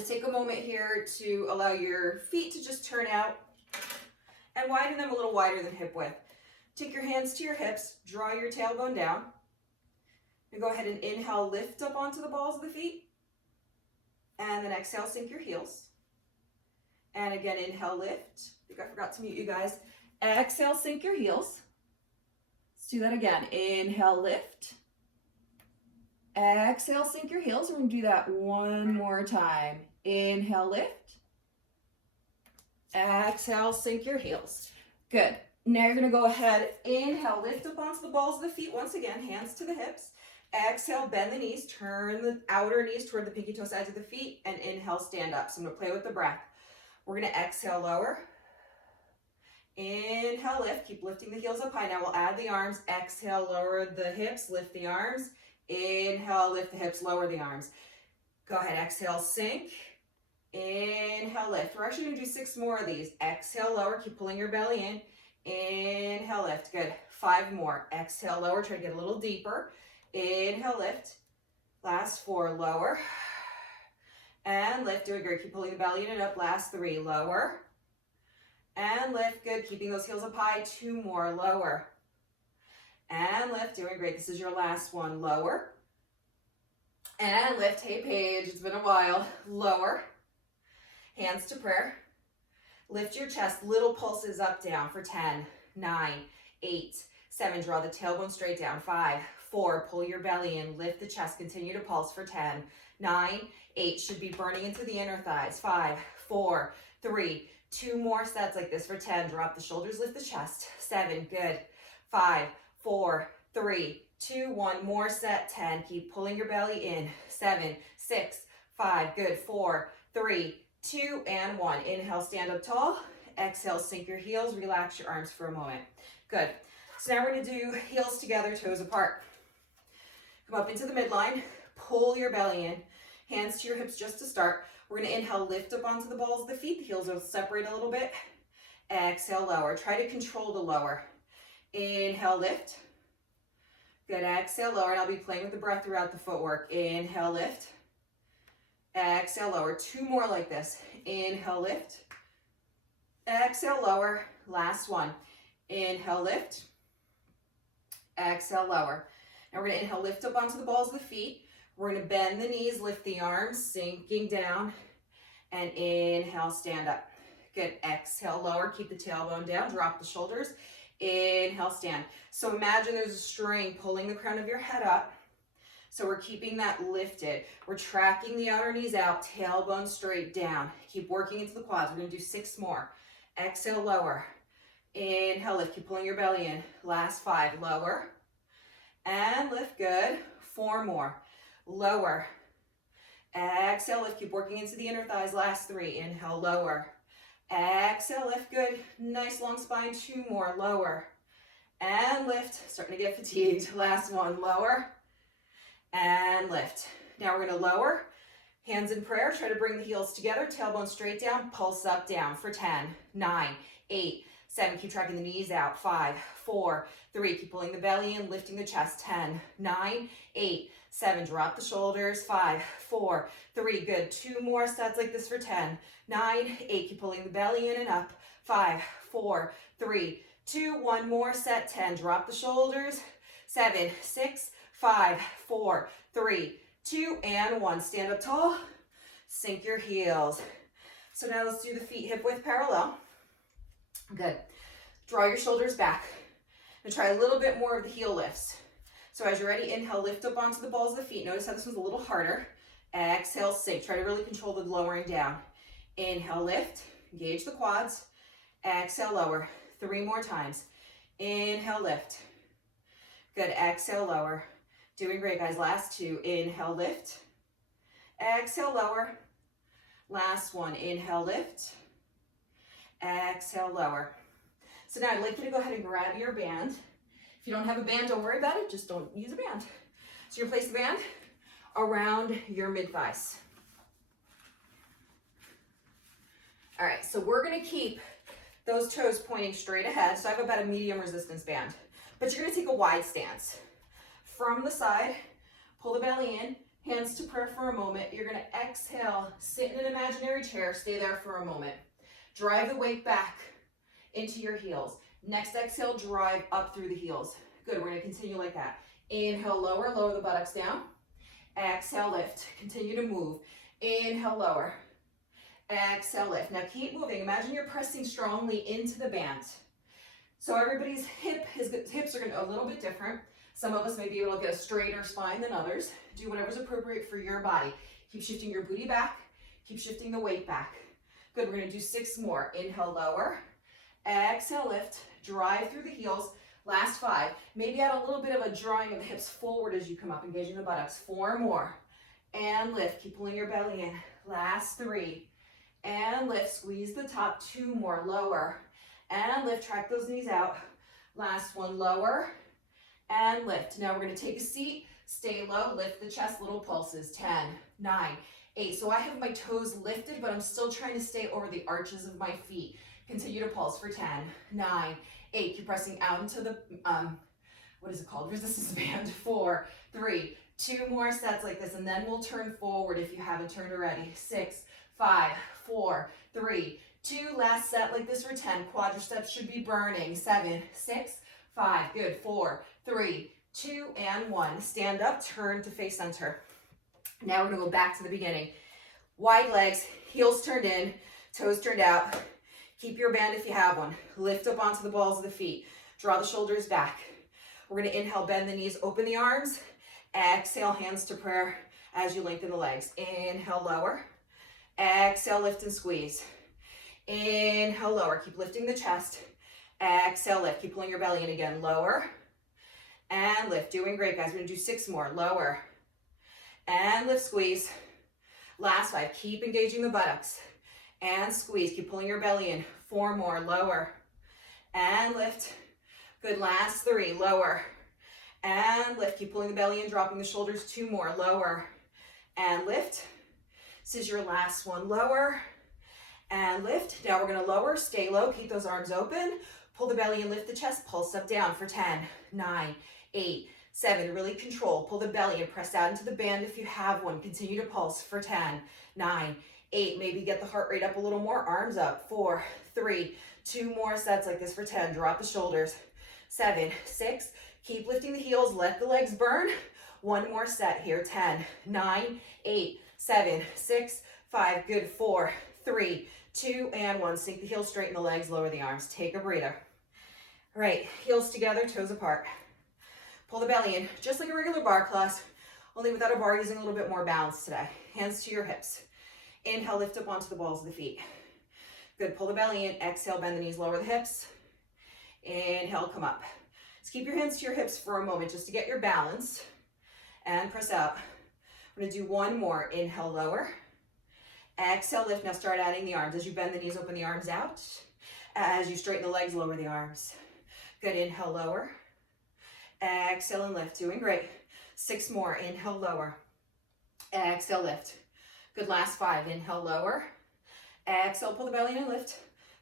Just take a moment here to allow your feet to just turn out and widen them a little wider than hip width. Take your hands to your hips, draw your tailbone down, and go ahead and inhale, lift up onto the balls of the feet, and then exhale, sink your heels. And again, inhale, lift. I think I forgot to mute you guys. Exhale, sink your heels. Let's do that again. Inhale, lift. Exhale, sink your heels. We're going to do that one more time. Inhale, lift. Exhale, sink your heels. Good. Now you're going to go ahead, inhale, lift up onto the balls of the feet. Once again, hands to the hips. Exhale, bend the knees, turn the outer knees toward the pinky toe sides of the feet, and inhale, stand up. So I'm going to play with the breath. We're going to exhale, lower. Inhale, lift. Keep lifting the heels up high. Now we'll add the arms. Exhale, lower the hips, lift the arms. Inhale, lift the hips, lower the arms. Go ahead, exhale, sink. Inhale, lift. We're actually going to do 6 more of these. Exhale, lower. Keep pulling your belly in. Inhale, lift. Good. 5 more. Exhale, lower. Try to get a little deeper. Inhale, lift. Last 4, lower. And lift. Doing great. Keep pulling the belly in and up. Last 3, lower. And lift. Good. Keeping those heels up high. 2 more. Lower. And lift. Doing great. This is your last one. Lower. And lift. Hey, Paige. It's been a while. Lower. Hands to prayer. Lift your chest. Little pulses up, down for 10, 9, 8, 7. Draw the tailbone straight down. 5, 4. Pull your belly in. Lift the chest. Continue to pulse for 10, 9, 8. Should be burning into the inner thighs. 5, 4, 3. 2 more sets like this for 10. Drop the shoulders. Lift the chest. 7. Good. 5, 4, 3, 2. 1 more set. 10. Keep pulling your belly in. 7, 6, 5. Good. 4, 3, 2, and 1. Inhale, stand up tall. Exhale, sink your heels. Relax your arms for a moment. Good. So now we're going to do heels together, toes apart. Come up into the midline. Pull your belly in. Hands to your hips just to start. We're going to inhale, lift up onto the balls of the feet. The heels will separate a little bit. Exhale, lower. Try to control the lower. Inhale, lift. Good. Exhale, lower. And I'll be playing with the breath throughout the footwork. Inhale, lift. Exhale, lower. 2 more like this. Inhale, lift. Exhale, lower. Last one. Inhale, lift. Exhale, lower. Now we're going to inhale, lift up onto the balls of the feet. We're going to bend the knees, lift the arms, sinking down. And inhale, stand up. Good. Exhale, lower. Keep the tailbone down. Drop the shoulders. Inhale, stand. So imagine there's a string pulling the crown of your head up. So we're keeping that lifted. We're tracking the outer knees out, tailbone straight down. Keep working into the quads. We're going to do 6 more. Exhale, lower. Inhale, lift. Keep pulling your belly in. Last 5, lower. And lift, good. 4 more. Lower. Exhale, lift. Keep working into the inner thighs. Last 3. Inhale, lower. Exhale, lift, good. Nice long spine. 2 more. Lower. And lift. Starting to get fatigued. Last 1. Lower. And lift. Now we're going to lower. Hands in prayer. Try to bring the heels together. Tailbone straight down. Pulse up, down for 10, 9, 8, 7. Keep tracking the knees out. 5, 4, 3. Keep pulling the belly in, lifting the chest. 10, 9, 8, 7. Drop the shoulders. 5, 4, 3. Good. 2 more sets like this for 10, 9, 8. Keep pulling the belly in and up. 5, 4, 3, 2. 1 more set. 10. Drop the shoulders. 7, 6, 5, 4, 3, 2, and 1. Stand up tall. Sink your heels. So now let's do the feet hip width parallel. Good. Draw your shoulders back. And try a little bit more of the heel lifts. So as you're ready, inhale, lift up onto the balls of the feet. Notice how this one's a little harder. Exhale, sink. Try to really control the lowering down. Inhale, lift. Engage the quads. Exhale, lower. 3 more times. Inhale, lift. Good. Exhale, lower. Doing great, guys. Last 2. Inhale, lift. Exhale, lower. Last 1. Inhale, lift. Exhale, lower. So now I'd like you to go ahead and grab your band. If you don't have a band, don't worry about it. Just don't use a band. So you're going to place the band around your mid-thighs. All right, so we're going to keep those toes pointing straight ahead. So I have about a medium resistance band. But you're going to take a wide stance. From the side, pull the belly in, Hands to prayer for a moment. You're gonna exhale, sit in an imaginary chair, stay there for a moment. Drive the weight back into your heels. Next exhale, drive up through the heels. Good, we're gonna continue like that. Inhale, lower, lower the buttocks down. Exhale, lift, continue to move. Inhale, lower. Exhale, lift. Now keep moving. Imagine you're pressing strongly into the band. So everybody's hips are gonna a little bit different. Some of us may be able to get a straighter spine than others. Do whatever's appropriate for your body. Keep shifting your booty back. Keep shifting the weight back. Good, we're gonna do 6 more. Inhale, lower. Exhale, lift. Drive through the heels. Last 5. Maybe add a little bit of a drawing of the hips forward as you come up, engaging the buttocks. 4 more. And lift. Keep pulling your belly in. Last 3. And lift. Squeeze the top. 2 more. Lower. And lift. Track those knees out. Last one. Lower. And lift. Now we're going to take a seat. Stay low. Lift the chest. Little pulses. 10, 9, 8. So I have my toes lifted, but I'm still trying to stay over the arches of my feet. Continue to pulse for 10, 9, 8. Keep pressing out into the, what is it called? Resistance band. 4, 3, 2 more sets like this, and then we'll turn forward if you haven't turned already. 6, 5, 4, 3, 2. Last set like this for 10. Quadriceps should be burning. 7, 6, 5. Good. 4, 3, 2, and 1. Stand up, turn to face center. Now we're gonna go back to the beginning. Wide legs, heels turned in, toes turned out. Keep your band if you have one. Lift up onto the balls of the feet. Draw the shoulders back. We're gonna inhale, bend the knees, open the arms. Exhale, hands to prayer as you lengthen the legs. Inhale, lower. Exhale, lift and squeeze. Inhale, lower. Keep lifting the chest. Exhale, lift. Keep pulling your belly in again. Lower. And lift. Doing great, guys. We're gonna do 6 more. Lower. And lift, squeeze. Last 5. Keep engaging the buttocks. And squeeze. Keep pulling your belly in. 4 more. Lower. And lift. Good. Last 3. Lower. And lift. Keep pulling the belly in, dropping the shoulders. 2 more. Lower. And lift. This is your last one. Lower. And lift. Now we're going to lower. Stay low. Keep those arms open. Pull the belly and lift the chest. Pulse up down for 10, 9, 8, 7. Really control. Pull the belly and press out into the band if you have one. Continue to pulse for 10, 9, 8. Maybe get the heart rate up a little more. Arms up. 4, 3, 2 more sets like this for 10. Drop the shoulders. 7, 6. Keep lifting the heels. Let the legs burn. 1 more set here. 10, 9, 8, 7, 6, 5. Good. 4, 3, 2, and 1. Sink the heels, straighten the legs, lower the arms. Take a breather. All right, heels together, toes apart. Pull the belly in, just like a regular bar class, only without a bar, using a little bit more balance today. Hands to your hips. Inhale, lift up onto the balls of the feet. Good, pull the belly in. Exhale, bend the knees, lower the hips. Inhale, come up. Just keep your hands to your hips for a moment just to get your balance. And press out. We're gonna do 1 more. Inhale, lower. Exhale, lift. Now start adding the arms. As you bend the knees, open the arms out. As you straighten the legs, lower the arms. Good, inhale, lower. Exhale and lift, doing great. 6 more, inhale, lower. Exhale, lift. Good, last 5, inhale, lower. Exhale, pull the belly in and lift.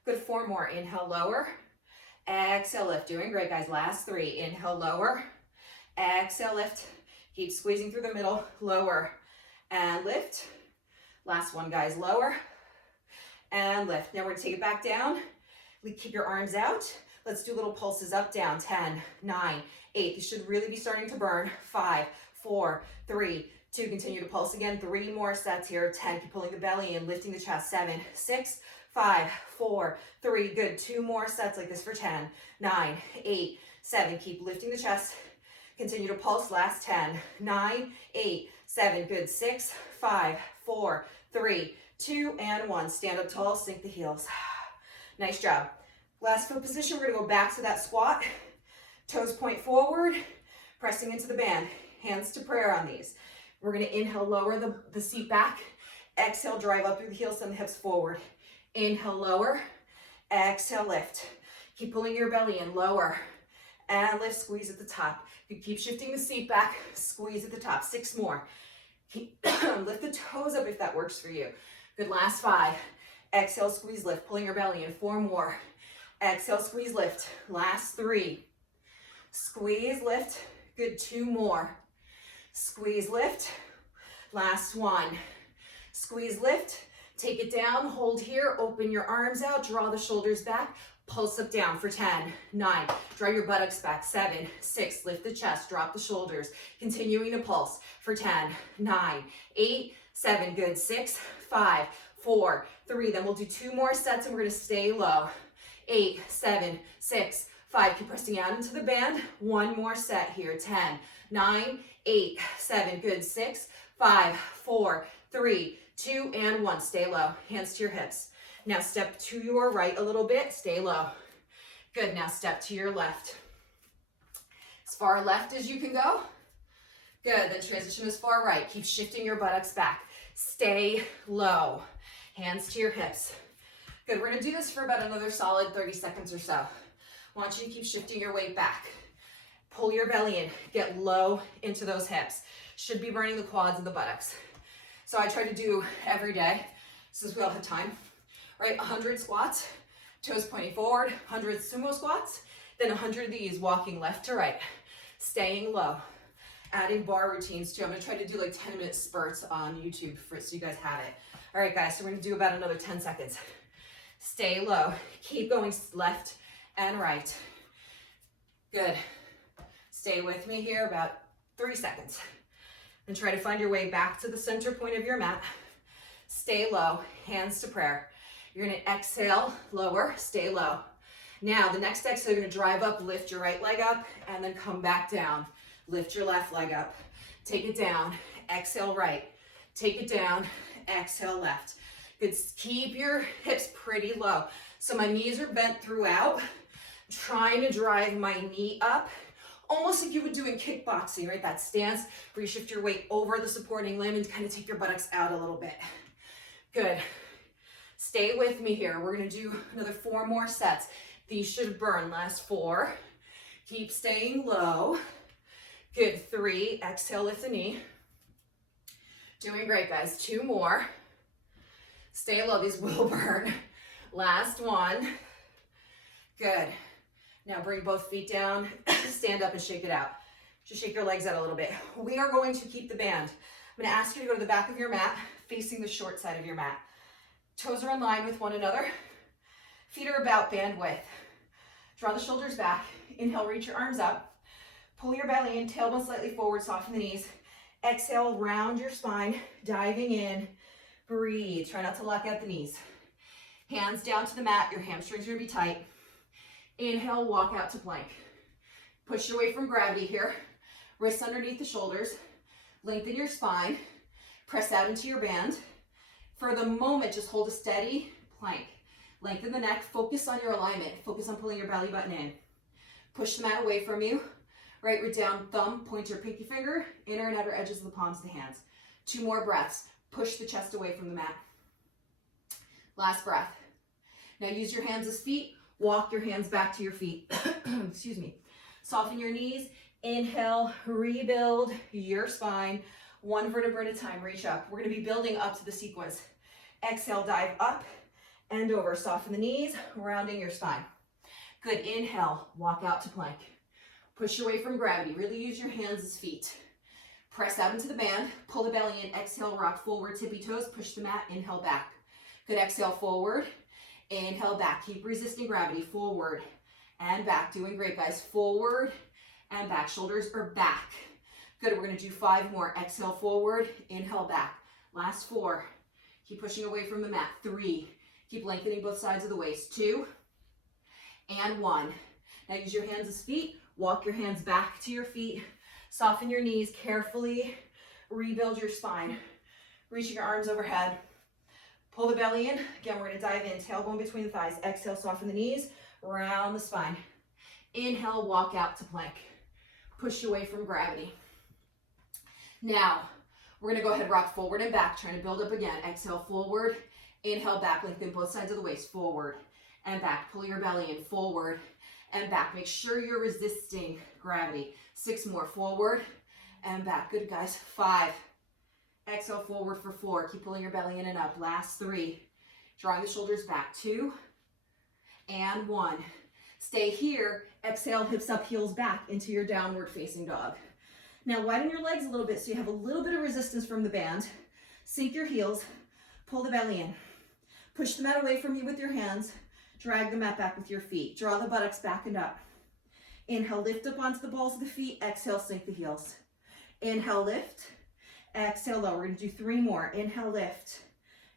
Good, 4 more, inhale, lower. Exhale, lift, doing great, guys. Last 3, inhale, lower. Exhale, lift. Keep squeezing through the middle, lower and lift. Last one, guys, lower and lift. Now we're gonna take it back down. Keep your arms out. Let's do little pulses up, down. 10, 9, 8. You should really be starting to burn. 5, 4, 3, 2. Continue to pulse again. 3 more sets here. 10. Keep pulling the belly in, lifting the chest. 7, 6, 5, 4, 3. Good. 2 more sets like this for 10, 9, 8, 7. Keep lifting the chest. Continue to pulse. Last 10, 9, 8, 7. Good. 6, 5, 4, 3, 2, and 1. Stand up tall, sink the heels. Nice job. Last foot position, we're gonna go back to that squat. Toes point forward, pressing into the band. Hands to prayer on these. We're gonna inhale, lower the seat back. Exhale, drive up through the heels, send the hips forward. Inhale, lower. Exhale, lift. Keep pulling your belly in, lower. And lift, squeeze at the top. You keep shifting the seat back, squeeze at the top. 6 more. Keep lift the toes up if that works for you. Good, last 5. Exhale, squeeze, lift, pulling your belly in. 4 more. Exhale, squeeze, lift. Last 3. Squeeze, lift. Good, 2 more. Squeeze, lift. Last one. Squeeze, lift, take it down, hold here, open your arms out, draw the shoulders back, pulse up down for 10, 9, draw your buttocks back, 7, 6, lift the chest, drop the shoulders, continuing to pulse for 10, 9, 8, 7, good, 6, 5, 4, 3, then we'll do 2 more sets and we're gonna stay low, 8, 7, 6, 5, keep pressing out into the band, 1 more set here, 10, 9, 8, 7, good, 6, 5, 4, 3, 2, and 1, stay low, hands to your hips. Now step to your right a little bit, stay low. Good, now step to your left. As far left as you can go. Good, then transition as far right. Keep shifting your buttocks back. Stay low, hands to your hips. Good, we're gonna do this for about another solid 30 seconds or so. I want you to keep shifting your weight back. Pull your belly in, get low into those hips. Should be burning the quads and the buttocks. So I try to do every day, since we all have time, right? 100 squats, toes pointing forward, 100 sumo squats, then 100 of these walking left to right, staying low. Adding bar routines too. I'm gonna try to do like 10-minute spurts on YouTube so you guys have it. All right guys, so we're gonna do about another 10 seconds. Stay low, keep going left and right. Good. Stay with me here about 3 seconds. And try to find your way back to the center point of your mat. Stay low, hands to prayer. You're gonna exhale, lower, stay low. Now, the next exhale, you're gonna drive up, lift your right leg up, and then come back down. Lift your left leg up. Take it down, exhale right. Take it down, exhale left. Good, keep your hips pretty low. So my knees are bent throughout. Trying to drive my knee up, almost like you would do in kickboxing, right? That stance where you shift your weight over the supporting limb and kind of take your buttocks out a little bit. Good. Stay with me here. We're gonna do another 4 more sets. These should burn. Last 4. Keep staying low. Good, 3. Exhale, lift the knee. Doing great, guys. 2 more. Stay low. These will burn. Last 1. Good. Now bring both feet down, stand up and shake it out. Just shake your legs out a little bit. We are going to keep the band. I'm gonna ask you to go to the back of your mat, facing the short side of your mat. Toes are in line with one another. Feet are about band width. Draw the shoulders back. Inhale, reach your arms up. Pull your belly in, tailbone slightly forward, soften the knees. Exhale, round your spine, diving in. Breathe, try not to lock out the knees. Hands down to the mat, your hamstrings are gonna be tight. Inhale, walk out to plank. Push away from gravity here. Wrists underneath the shoulders. Lengthen your spine. Press out into your band. For the moment, just hold a steady plank. Lengthen the neck. Focus on your alignment. Focus on pulling your belly button in. Push the mat away from you. Right root down, thumb, pointer, pinky finger. Inner and outer edges of the palms of the hands. 2 more breaths. Push the chest away from the mat. Last breath. Now use your hands as feet. Walk your hands back to your feet. Excuse me. Soften your knees. Inhale, rebuild your spine. 1 vertebra at a time, reach up. We're gonna be building up to the sequence. Exhale, dive up and over. Soften the knees, rounding your spine. Good, inhale, walk out to plank. Push away from gravity. Really use your hands as feet. Press out into the band. Pull the belly in. Exhale, rock forward, tippy toes. Push the mat, inhale back. Good, exhale, forward. Inhale back, keep resisting gravity, forward and back. Doing great, guys. Forward and back, shoulders are back. Good, we're gonna do 5 more. Exhale, forward, inhale back. Last 4, keep pushing away from the mat. 3, keep lengthening both sides of the waist. 2 and 1. Now use your hands as feet, walk your hands back to your feet, soften your knees carefully, rebuild your spine. Reaching your arms overhead. Pull the belly in. Again, we're gonna dive in, tailbone between the thighs. Exhale, soften the knees, round the spine. Inhale, walk out to plank. Push away from gravity. Now, we're gonna go ahead, rock forward and back, trying to build up again. Exhale, forward. Inhale, back, lengthen both sides of the waist, forward and back. Pull your belly in, forward and back. Make sure you're resisting gravity. 6 more, forward and back. Good, guys. 5. Exhale, forward for 4. Keep pulling your belly in and up. Last 3. Drawing the shoulders back. 2 and 1. Stay here. Exhale, hips up, heels back into your downward facing dog. Now widen your legs a little bit so you have a little bit of resistance from the band. Sink your heels, pull the belly in. Push the mat away from you with your hands. Drag the mat back with your feet. Draw the buttocks back and up. Inhale, lift up onto the balls of the feet. Exhale, sink the heels. Inhale, lift. Exhale, lower. We're going to do 3 more. Inhale, lift.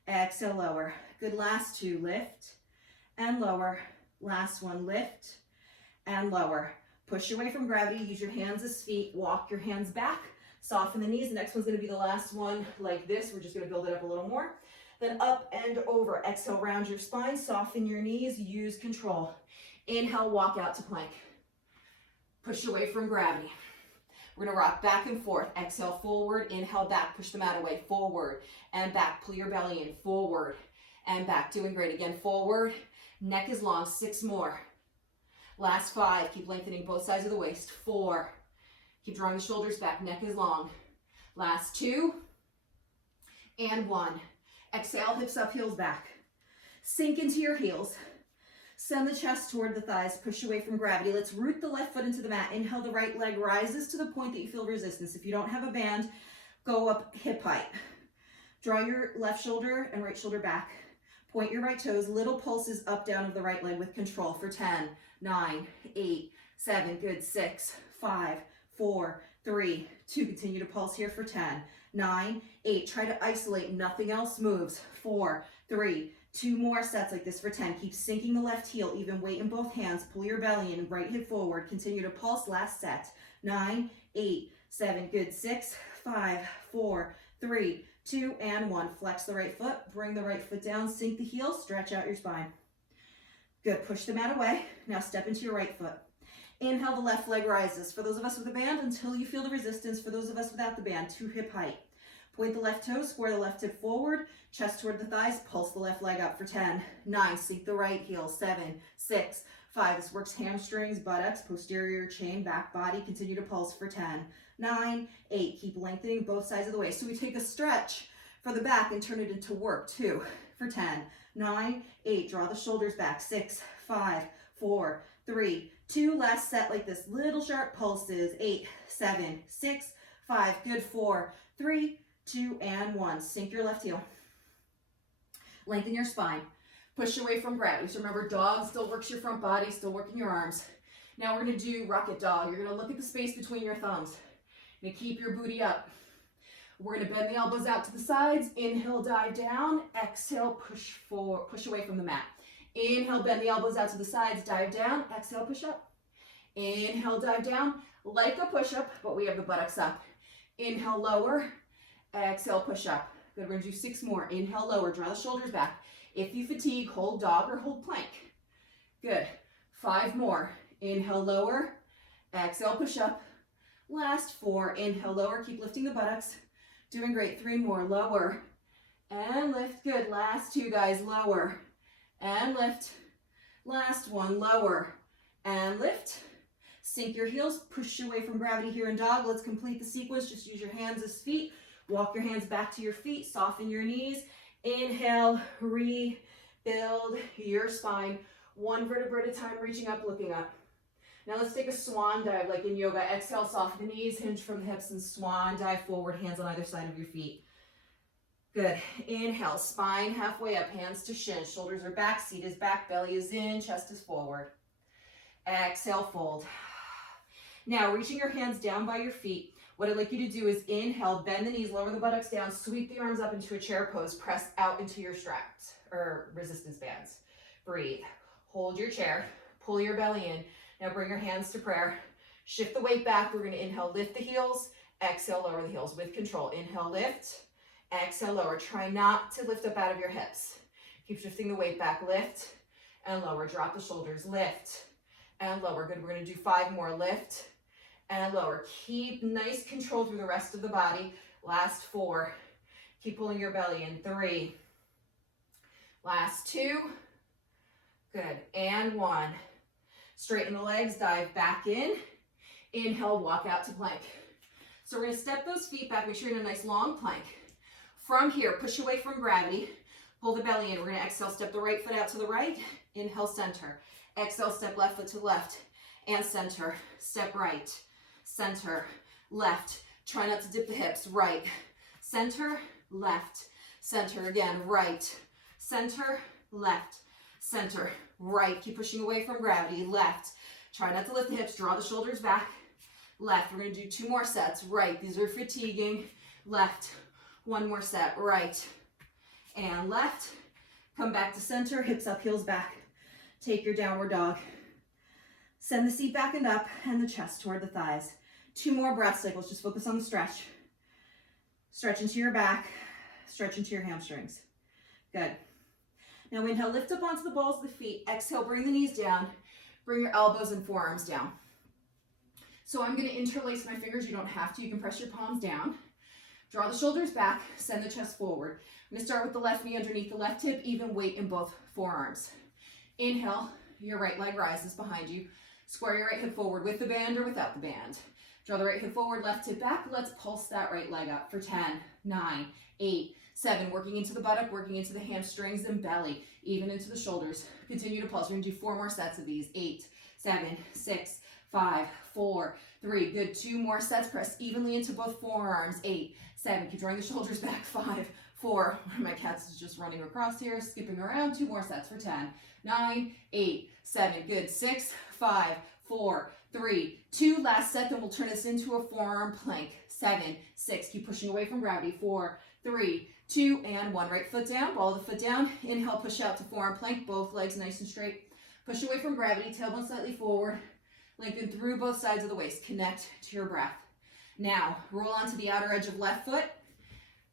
Exhale, lower. Good, last 2. Lift and lower. Last one, lift and lower. Push away from gravity. Use your hands as feet. Walk your hands back. Soften the knees. The next one's going to be the last one like this. We're just going to build it up a little more. Then up and over. Exhale, round your spine. Soften your knees. Use control. Inhale, walk out to plank. Push away from gravity. We're going to rock back and forth. Exhale, forward. Inhale, back. Push the mat away. Forward and back. Pull your belly in. Forward and back. Doing great. Again, forward. Neck is long. 6 more. Last 5. Keep lengthening both sides of the waist. 4. Keep drawing the shoulders back. Neck is long. Last 2. And 1. Exhale, hips up, heels back. Sink into your heels. Send the chest toward the thighs. Push away from gravity. Let's root the left foot into the mat. Inhale, the right leg rises to the point that you feel resistance. If you don't have a band, go up hip height. Draw your left shoulder and right shoulder back. Point your right toes. Little pulses up, down of the right leg with control for 10, 9, 8, 7. Good. 6, 5, 4, 3, 2. Continue to pulse here for 10, 9, 8. Try to isolate. Nothing else moves. 4, 3, 2 more sets like this for 10. Keep sinking the left heel. Even weight in both hands. Pull your belly in. Right hip forward. Continue to pulse. Last set. 9, 8, 7. Good. 6, 5, 4, 3, 2, and 1. Flex the right foot. Bring the right foot down. Sink the heel. Stretch out your spine. Good. Push the mat away. Now step into your right foot. Inhale, the left leg rises. For those of us with a band, until you feel the resistance. For those of us without the band, to hip height. Point the left toe, square the left hip forward, chest toward the thighs, pulse the left leg up for 10, 9, sink the right heel, 7, 6, 5. This works hamstrings, buttocks, posterior chain, back body. Continue to pulse for 10, 9, 8. Keep lengthening both sides of the waist. So we take a stretch for the back and turn it into work. 2 for 10, 9, 8. Draw the shoulders back. 6, 5, 4, 3, 2. Last set like this. Little sharp pulses. 8, 7, 6, 5. Good. 4, 3, 2, and 1. Sink your left heel. Lengthen your spine. Push away from gravity. So remember, dog still works your front body, still working your arms. Now we're going to do rocket dog. You're going to look at the space between your thumbs. You're going to keep your booty up. We're going to bend the elbows out to the sides. Inhale, dive down. Exhale, push away from the mat. Inhale, bend the elbows out to the sides, dive down. Exhale, push up. Inhale, dive down like a push-up, but we have the buttocks up. Inhale, lower. Exhale, push up. Good, we're gonna do 6 more. Inhale, lower, draw the shoulders back. If you fatigue, hold dog or hold plank. Good, 5 more. Inhale, lower, exhale, push up. Last 4, inhale, lower, keep lifting the buttocks. Doing great, 3 more, lower, and lift. Good, last 2 guys, lower, and lift. Last 1, lower, and lift. Sink your heels, push away from gravity here in dog. Let's complete the sequence, just use your hands as feet. Walk your hands back to your feet, soften your knees. Inhale, rebuild your spine. 1 vertebra at a time, reaching up, looking up. Now let's take a swan dive like in yoga. Exhale, soften the knees, hinge from the hips, and swan dive forward, hands on either side of your feet. Good. Inhale, spine halfway up, hands to shins. Shoulders are back, seat is back, belly is in, chest is forward. Exhale, fold. Now reaching your hands down by your feet. What I'd like you to do is inhale, bend the knees, lower the buttocks down, sweep the arms up into a chair pose, press out into your straps or resistance bands. Breathe. Hold your chair, pull your belly in. Now bring your hands to prayer. Shift the weight back. We're going to inhale, lift the heels, exhale, lower the heels with control. Inhale, lift, exhale, lower. Try not to lift up out of your hips. Keep shifting the weight back, lift and lower. Drop the shoulders, lift and lower. Good, we're going to do 5 more, lift and lower. Keep nice control through the rest of the body. Last 4. Keep pulling your belly in. 3. Last 2. Good. And 1. Straighten the legs, dive back in. Inhale, walk out to plank. So we're going to step those feet back. Make sure you're in a nice long plank. From here, push away from gravity. Pull the belly in. We're going to exhale, step the right foot out to the right. Inhale, center. Exhale, step left foot to the left. And center. Step right. Center, left. Try not to dip the hips, right, center, left, center, again, right, center, left, center, right. Keep pushing away from gravity, left. Try not to lift the hips, draw the shoulders back, left. We're gonna do 2 more sets, right. These are fatiguing, left. 1 more set, right, and left. Come back to center, hips up, heels back. Take your downward dog. Send the seat back and up, and the chest toward the thighs. 2 more breath cycles, just focus on the stretch. Stretch into your back, stretch into your hamstrings. Good. Now inhale, lift up onto the balls of the feet. Exhale, bring the knees down. Bring your elbows and forearms down. So I'm gonna interlace my fingers. You don't have to, you can press your palms down. Draw the shoulders back, send the chest forward. I'm gonna start with the left knee underneath the left hip, even weight in both forearms. Inhale, your right leg rises behind you. Square your right hip forward with the band or without the band. Draw the right hip forward, left hip back. Let's pulse that right leg up for 10, 9, 8, 7. Working into the buttock, working into the hamstrings and belly, even into the shoulders. Continue to pulse. We're gonna do 4 more sets of these. 8, 7, 6, 5, 4, 3. Good. 2 more sets. Press evenly into both forearms. 8, 7. Keep drawing the shoulders back. 5, 4. One of my cats is just running across here, skipping around. 2 more sets for 10, 9, 8, 7. Good. 6, 5, 4, 3, 2. Last set. Then we'll turn this into a forearm plank. 7, 6. Keep pushing away from gravity. 4, 3, 2, and 1. Right foot down. Ball of the foot down. Inhale, push out to forearm plank. Both legs nice and straight. Push away from gravity. Tailbone slightly forward. Lengthen through both sides of the waist. Connect to your breath. Now, roll onto the outer edge of left foot.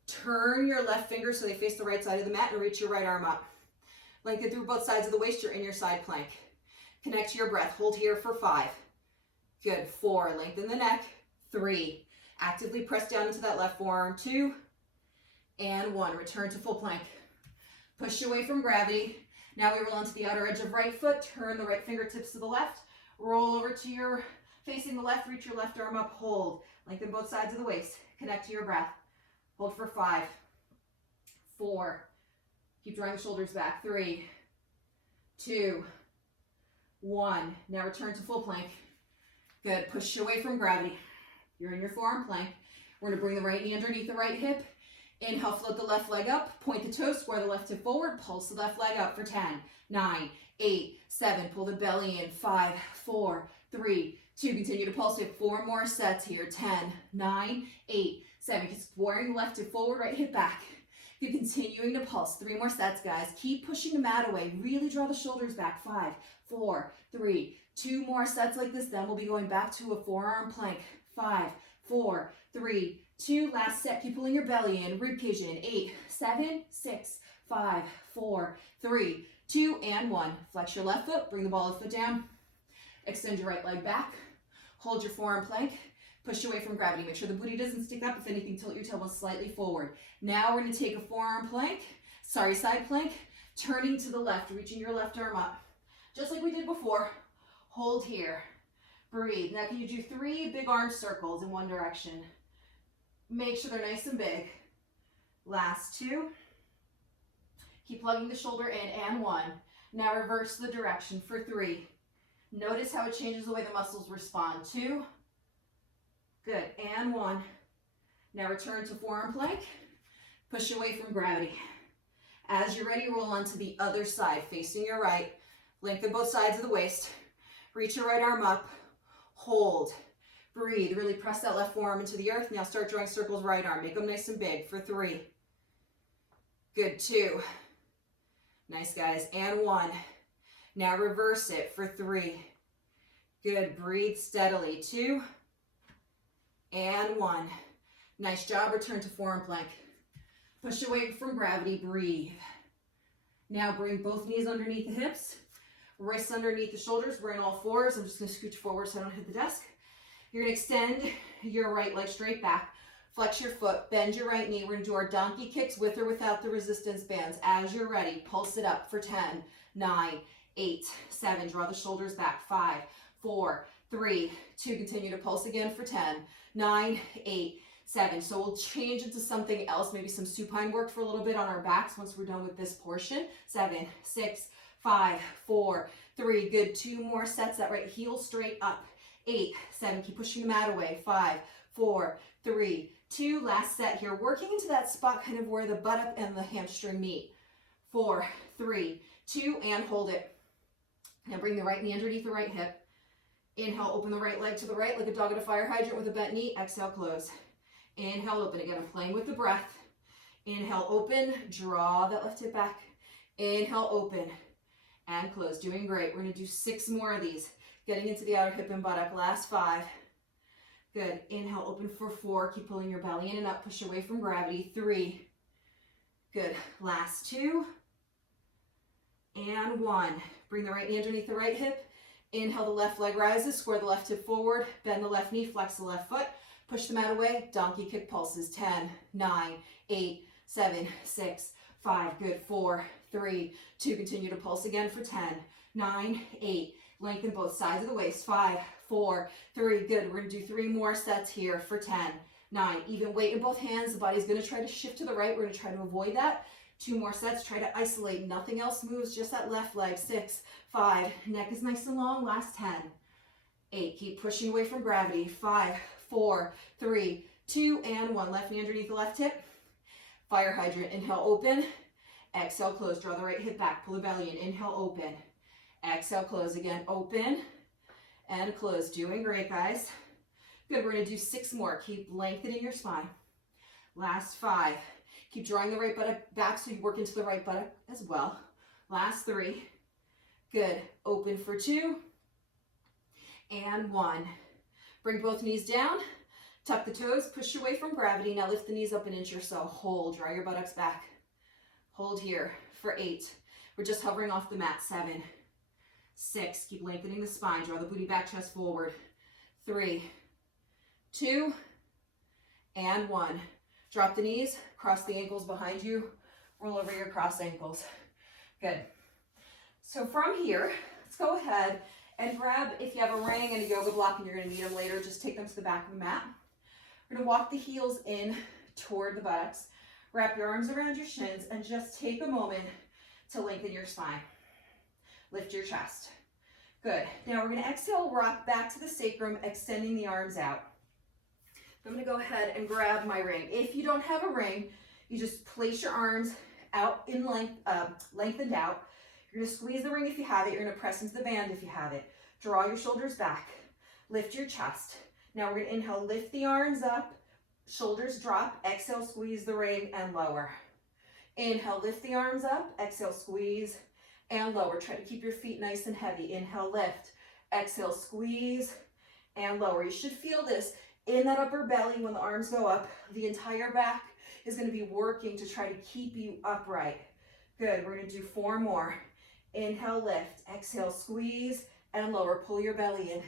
Turn your left fingers so they face the right side of the mat and reach your right arm up. Lengthen through both sides of the waist. You're in your side plank. Connect to your breath. Hold here for 5. Good. 4. Lengthen the neck. 3. Actively press down into that left forearm. 2. And 1. Return to full plank. Push away from gravity. Now we roll onto the outer edge of right foot. Turn the right fingertips to the left. Roll over to your facing the left. Reach your left arm up. Hold. Lengthen both sides of the waist. Connect to your breath. Hold for 5. 4. Keep drawing the shoulders back. 3, 2, 1. Now return to full plank. Good. Push away from gravity. You're in your forearm plank. We're going to bring the right knee underneath the right hip. Inhale, float the left leg up. Point the toes, square the left hip forward. Pulse the left leg up for 10, 9, 8, 7. Pull the belly in. 5, 4, 3, 2. Continue to pulse. We have 4 more sets here. 10, 9, 8, 7. Keep squaring left hip forward, right hip back. You're continuing to pulse. 3 more sets, guys. Keep pushing the mat away. Really draw the shoulders back. 5, 4, 3, 2 more sets like this. Then we'll be going back to a forearm plank. 5, 4, 3, 2. Last set. Keep pulling your belly in. Rib cage in. 8, 7, 6, 5, 4, 3, 2, and 1. Flex your left foot. Bring the ball of the foot down. Extend your right leg back. Hold your forearm plank. Push away from gravity. Make sure the booty doesn't stick up. If anything, tilt your tailbone slightly forward. Now we're going to take a forearm plank. Side plank. Turning to the left. Reaching your left arm up. Just like we did before. Hold here. Breathe. Now can you do 3 big arm circles in one direction? Make sure they're nice and big. Last 2. Keep plugging the shoulder in, and 1. Now reverse the direction for 3. Notice how it changes the way the muscles respond. 2. Good, and 1. Now return to forearm plank. Push away from gravity. As you're ready, roll onto the other side, facing your right. Lengthen both sides of the waist. Reach your right arm up. Hold. Breathe. Really press that left forearm into the earth. Now start drawing circles right arm. Make them nice and big for 3. Good, 2. Nice, guys. And 1. Now reverse it for 3. Good. Breathe steadily. 2. And 1. Nice job. Return to forearm plank. Push away from gravity. Breathe. Now bring both knees underneath the hips. Wrists underneath the shoulders. We're in all 4s. I'm just going to scooch forward so I don't hit the desk. You're going to extend your right leg straight back. Flex your foot. Bend your right knee. We're going to do our donkey kicks with or without the resistance bands. As you're ready, pulse it up for 10, 9, 8, 7. Draw the shoulders back. 5, 4, 3, 2. Continue to pulse again for 10, 9, 8, 7. So we'll change into something else, maybe some supine work for a little bit on our backs once we're done with this portion. 7, 6, 5, 4, 3. Good. 2 more sets. That right heel straight up. 8, 7. Keep pushing the mat away. 5, 4, 3, 2, last set here. Working into that spot kind of where the buttock and the hamstring meet. 4, 3, 2, and hold it. Now bring the right knee underneath the right hip. Inhale, open the right leg to the right like a dog at a fire hydrant with a bent knee. Exhale, close. Inhale, open. Again, I'm playing with the breath. Inhale, open. Draw that left hip back. Inhale, open. And close. Doing great. We're going to do 6 more of these. Getting into the outer hip and buttock. Last 5. Good. Inhale, open for 4. Keep pulling your belly in and up. Push away from gravity. 3. Good. Last 2. And 1. Bring the right knee underneath the right hip. Inhale, the left leg rises. Square the left hip forward. Bend the left knee. Flex the left foot. Push the mat away. Donkey kick pulses. 10, 9, 8, 7, 6, 5. Good. 4, 3, 2. Continue to pulse again for 10, 9, 8. Lengthen both sides of the waist. 5, 4, 3. Good. We're going to do 3 more sets here for 10, 9. Even weight in both hands. The body's going to try to shift to the right. We're going to try to avoid that. 2 more sets. Try to isolate. Nothing else moves. Just that left leg. 6, 5. Neck is nice and long. Last 10, 8. Keep pushing away from gravity. 5, 4, 3, 2, and 1. Left knee underneath the left hip. Fire hydrant. Inhale, open. Exhale, close. Draw the right hip back. Pull the belly in. Inhale, open. Exhale, close. Again, open and close. Doing great, guys. Good. We're going to do 6 more. Keep lengthening your spine. Last 5. Keep drawing the right buttock back so you work into the right buttock as well. Last 3. Good. Open for 2 and 1. Bring both knees down. Tuck the toes. Push away from gravity. Now lift the knees up an inch or so. Hold. Draw your buttocks back. Hold here for 8. We're just hovering off the mat. 7, 6. Keep lengthening the spine. Draw the booty back, chest forward. 3, 2, and 1. Drop the knees. Cross the ankles behind you. Roll over your cross ankles. Good. So from here, let's go ahead and grab, if you have a ring and a yoga block and you're going to need them later, just take them to the back of the mat. We're going to walk the heels in toward the buttocks. Wrap your arms around your shins and just take a moment to lengthen your spine. Lift your chest. Good. Now we're going to exhale, rock back to the sacrum, extending the arms out. I'm going to go ahead and grab my ring. If you don't have a ring, you just place your arms out in length, lengthened out. You're going to squeeze the ring if you have it. You're going to press into the band if you have it. Draw your shoulders back. Lift your chest. Now we're going to inhale, lift the arms up, shoulders drop. Exhale, squeeze the ring and lower. Inhale, lift the arms up. Exhale, squeeze and lower. Try to keep your feet nice and heavy. Inhale, lift. Exhale, squeeze and lower. You should feel this in that upper belly when the arms go up. The entire back is going to be working to try to keep you upright. Good. We're going to do 4 more. Inhale, lift. Exhale, squeeze and lower. Pull your belly in.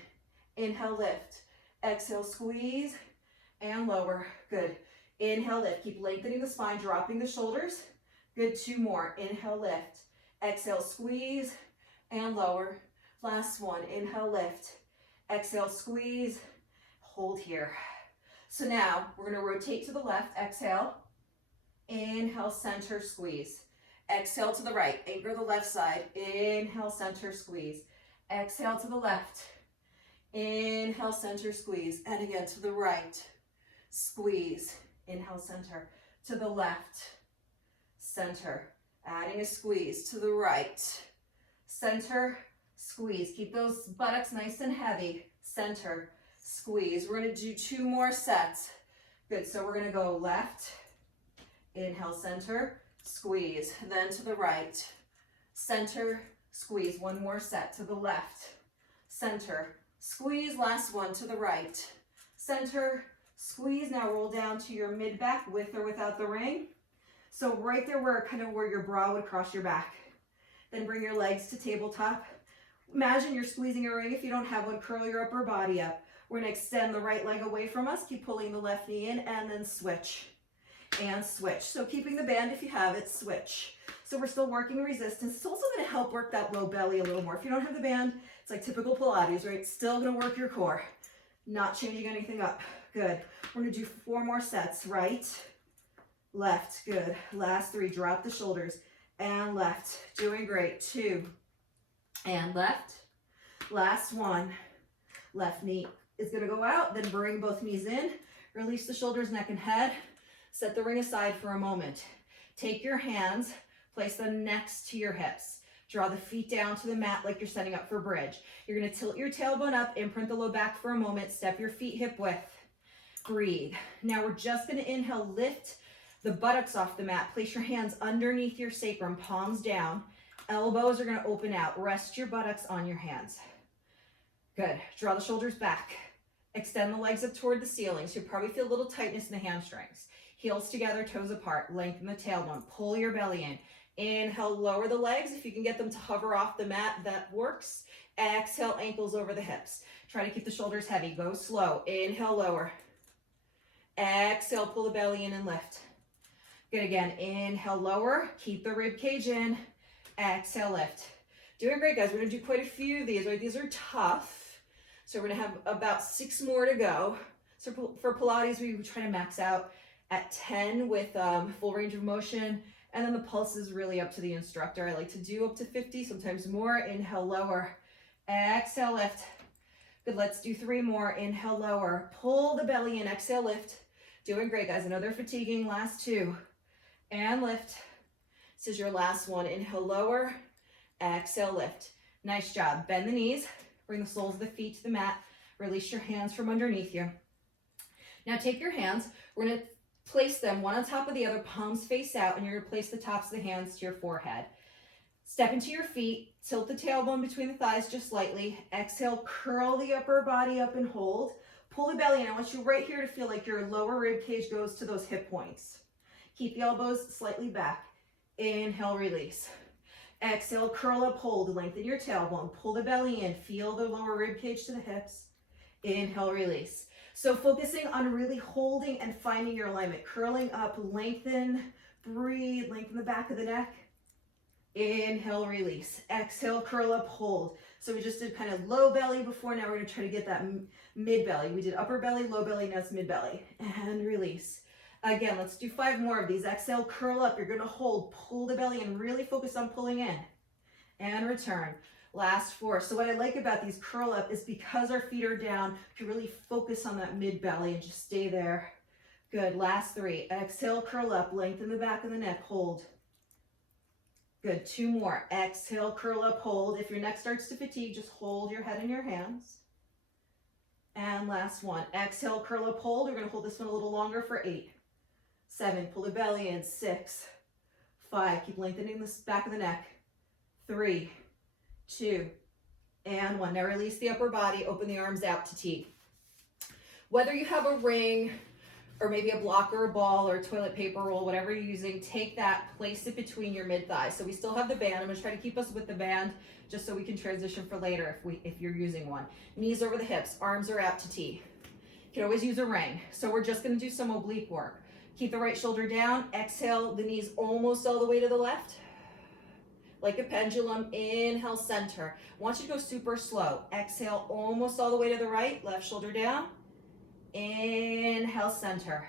Inhale, lift. Exhale, squeeze and lower. Good. Inhale, lift. Keep lengthening the spine, dropping the shoulders. Good. 2 more. Inhale, lift. Exhale, squeeze and lower. Last 1. Inhale, lift. Exhale, squeeze. Hold here. So now we're going to rotate to the left. Exhale. Inhale, center, squeeze. Exhale to the right. Anchor the left side. Inhale, center, squeeze. Exhale to the left. Inhale, center, squeeze. And again to the right. Squeeze. Inhale, center. To the left. Center. Adding a squeeze to the right. Center. Squeeze. Keep those buttocks nice and heavy. Center. Squeeze. We're going to do 2 more sets. Good. So we're going to go left. Inhale, center. Squeeze. Then to the right. Center. Squeeze. 1 more set. To the left. Center. Squeeze. Last 1 to the right. Center. Squeeze. Now roll down to your mid back with or without the ring. So right there where your bra would cross your back. Then bring your legs to tabletop. Imagine you're squeezing a ring. If you don't have one, curl your upper body up. We're going to extend the right leg away from us. Keep pulling the left knee in and then switch. And switch. So keeping the band if you have it, switch. So we're still working resistance. It's also going to help work that low belly a little more. If you don't have the band, it's like typical Pilates, right? Still going to work your core. Not changing anything up. Good. We're going to do 4 more sets. Right, left. Good. Last 3. Drop the shoulders. And left. Doing great. 2. And left. Last 1. Left knee is going to go out. Then bring both knees in. Release the shoulders, neck, and head. Set the ring aside for a moment. Take your hands, place them next to your hips. Draw the feet down to the mat like you're setting up for bridge. You're gonna tilt your tailbone up, imprint the low back for a moment, step your feet hip width. Breathe. Now we're just gonna inhale, lift the buttocks off the mat. Place your hands underneath your sacrum, palms down. Elbows are gonna open out. Rest your buttocks on your hands. Good. Draw the shoulders back. Extend the legs up toward the ceiling. So you'll probably feel a little tightness in the hamstrings. Heels together, toes apart. Lengthen the tailbone. Pull your belly in. Inhale, lower the legs. If you can get them to hover off the mat, that works. Exhale, ankles over the hips. Try to keep the shoulders heavy. Go slow. Inhale, lower. Exhale, pull the belly in and lift. Good again. Inhale, lower. Keep the rib cage in. Exhale, lift. Doing great, guys. We're going to do quite a few of these, right? These are tough. So we're going to have about 6 more to go. So for Pilates, we try to max out at 10 with full range of motion. And then the pulse is really up to the instructor. I like to do up to 50, sometimes more. Inhale, lower. Exhale, lift. Good, let's do 3 more. Inhale, lower. Pull the belly in. Exhale, lift. Doing great, guys. I know they're fatiguing. Last 2. And lift. This is your last one. Inhale, lower. Exhale, lift. Nice job. Bend the knees. Bring the soles of the feet to the mat. Release your hands from underneath you. Now take your hands. We're going to place them one on top of the other, palms face out, and you're going to place the tops of the hands to your forehead. Step into your feet. Tilt the tailbone between the thighs just slightly. Exhale, curl the upper body up and hold. Pull the belly in. I want you right here to feel like your lower rib cage goes to those hip points. Keep the elbows slightly back. Inhale, release. Exhale, curl up, hold. Lengthen your tailbone. Pull the belly in. Feel the lower rib cage to the hips. Inhale, release. So focusing on really holding and finding your alignment. Curling up, lengthen, breathe, lengthen the back of the neck. Inhale, release. Exhale, curl up, hold. So we just did kind of low belly before. Now we're going to try to get that mid belly. We did upper belly, low belly, now it's mid belly. And release. Again, let's do 5 more of these. Exhale, curl up. You're going to hold, pull the belly and really focus on pulling in. And return. Last 4. So what I like about these curl up is because our feet are down, you really focus on that mid belly and just stay there. Good. Last 3. Exhale, curl up. Lengthen the back of the neck. Hold. Good. 2 more. Exhale, curl up, hold. If your neck starts to fatigue, just hold your head in your hands. And last 1. Exhale, curl up, hold. We're going to hold this one a little longer for 8. 7. Pull the belly in. 6. 5. Keep lengthening the back of the neck. 3. 2. And 1. Now release the upper body. Open the arms out to T. Whether you have a ring or maybe a block or a ball or a toilet paper roll, whatever you're using, take that, place it between your mid thighs. So we still have the band. I'm going to try to keep us with the band just so we can transition for later if you're using one. Knees over the hips, arms are out to T. You can always use a ring. So we're just going to do some oblique work. Keep the right shoulder down. Exhale, the knees almost all the way to the left. Like a pendulum. Inhale, center. I want you to go super slow. Exhale, almost all the way to the right. Left shoulder down. Inhale, center.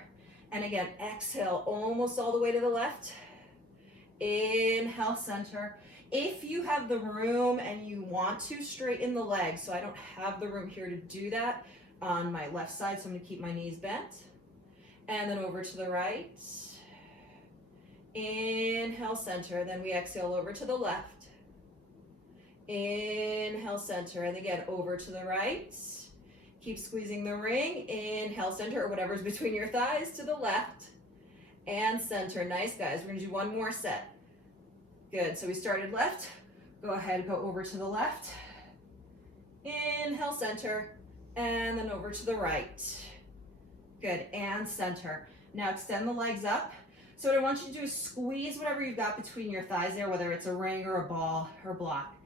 And again, exhale, almost all the way to the left. Inhale, center. If you have the room and you want to, straighten the legs. So I don't have the room here to do that on my left side, so I'm going to keep my knees bent. And then over to the right. Inhale, center. Then we exhale over to the left. Inhale, center. And again, over to the right. Keep squeezing the ring. Inhale, center, or whatever's between your thighs, to the left. And center. Nice, guys. We're going to do one more set. Good. So we started left. Go ahead, go over to the left. Inhale, center. And then over to the right. Good. And center. Now extend the legs up. So what I want you to do is squeeze whatever you've got between your thighs there, whether it's a ring or a ball or block.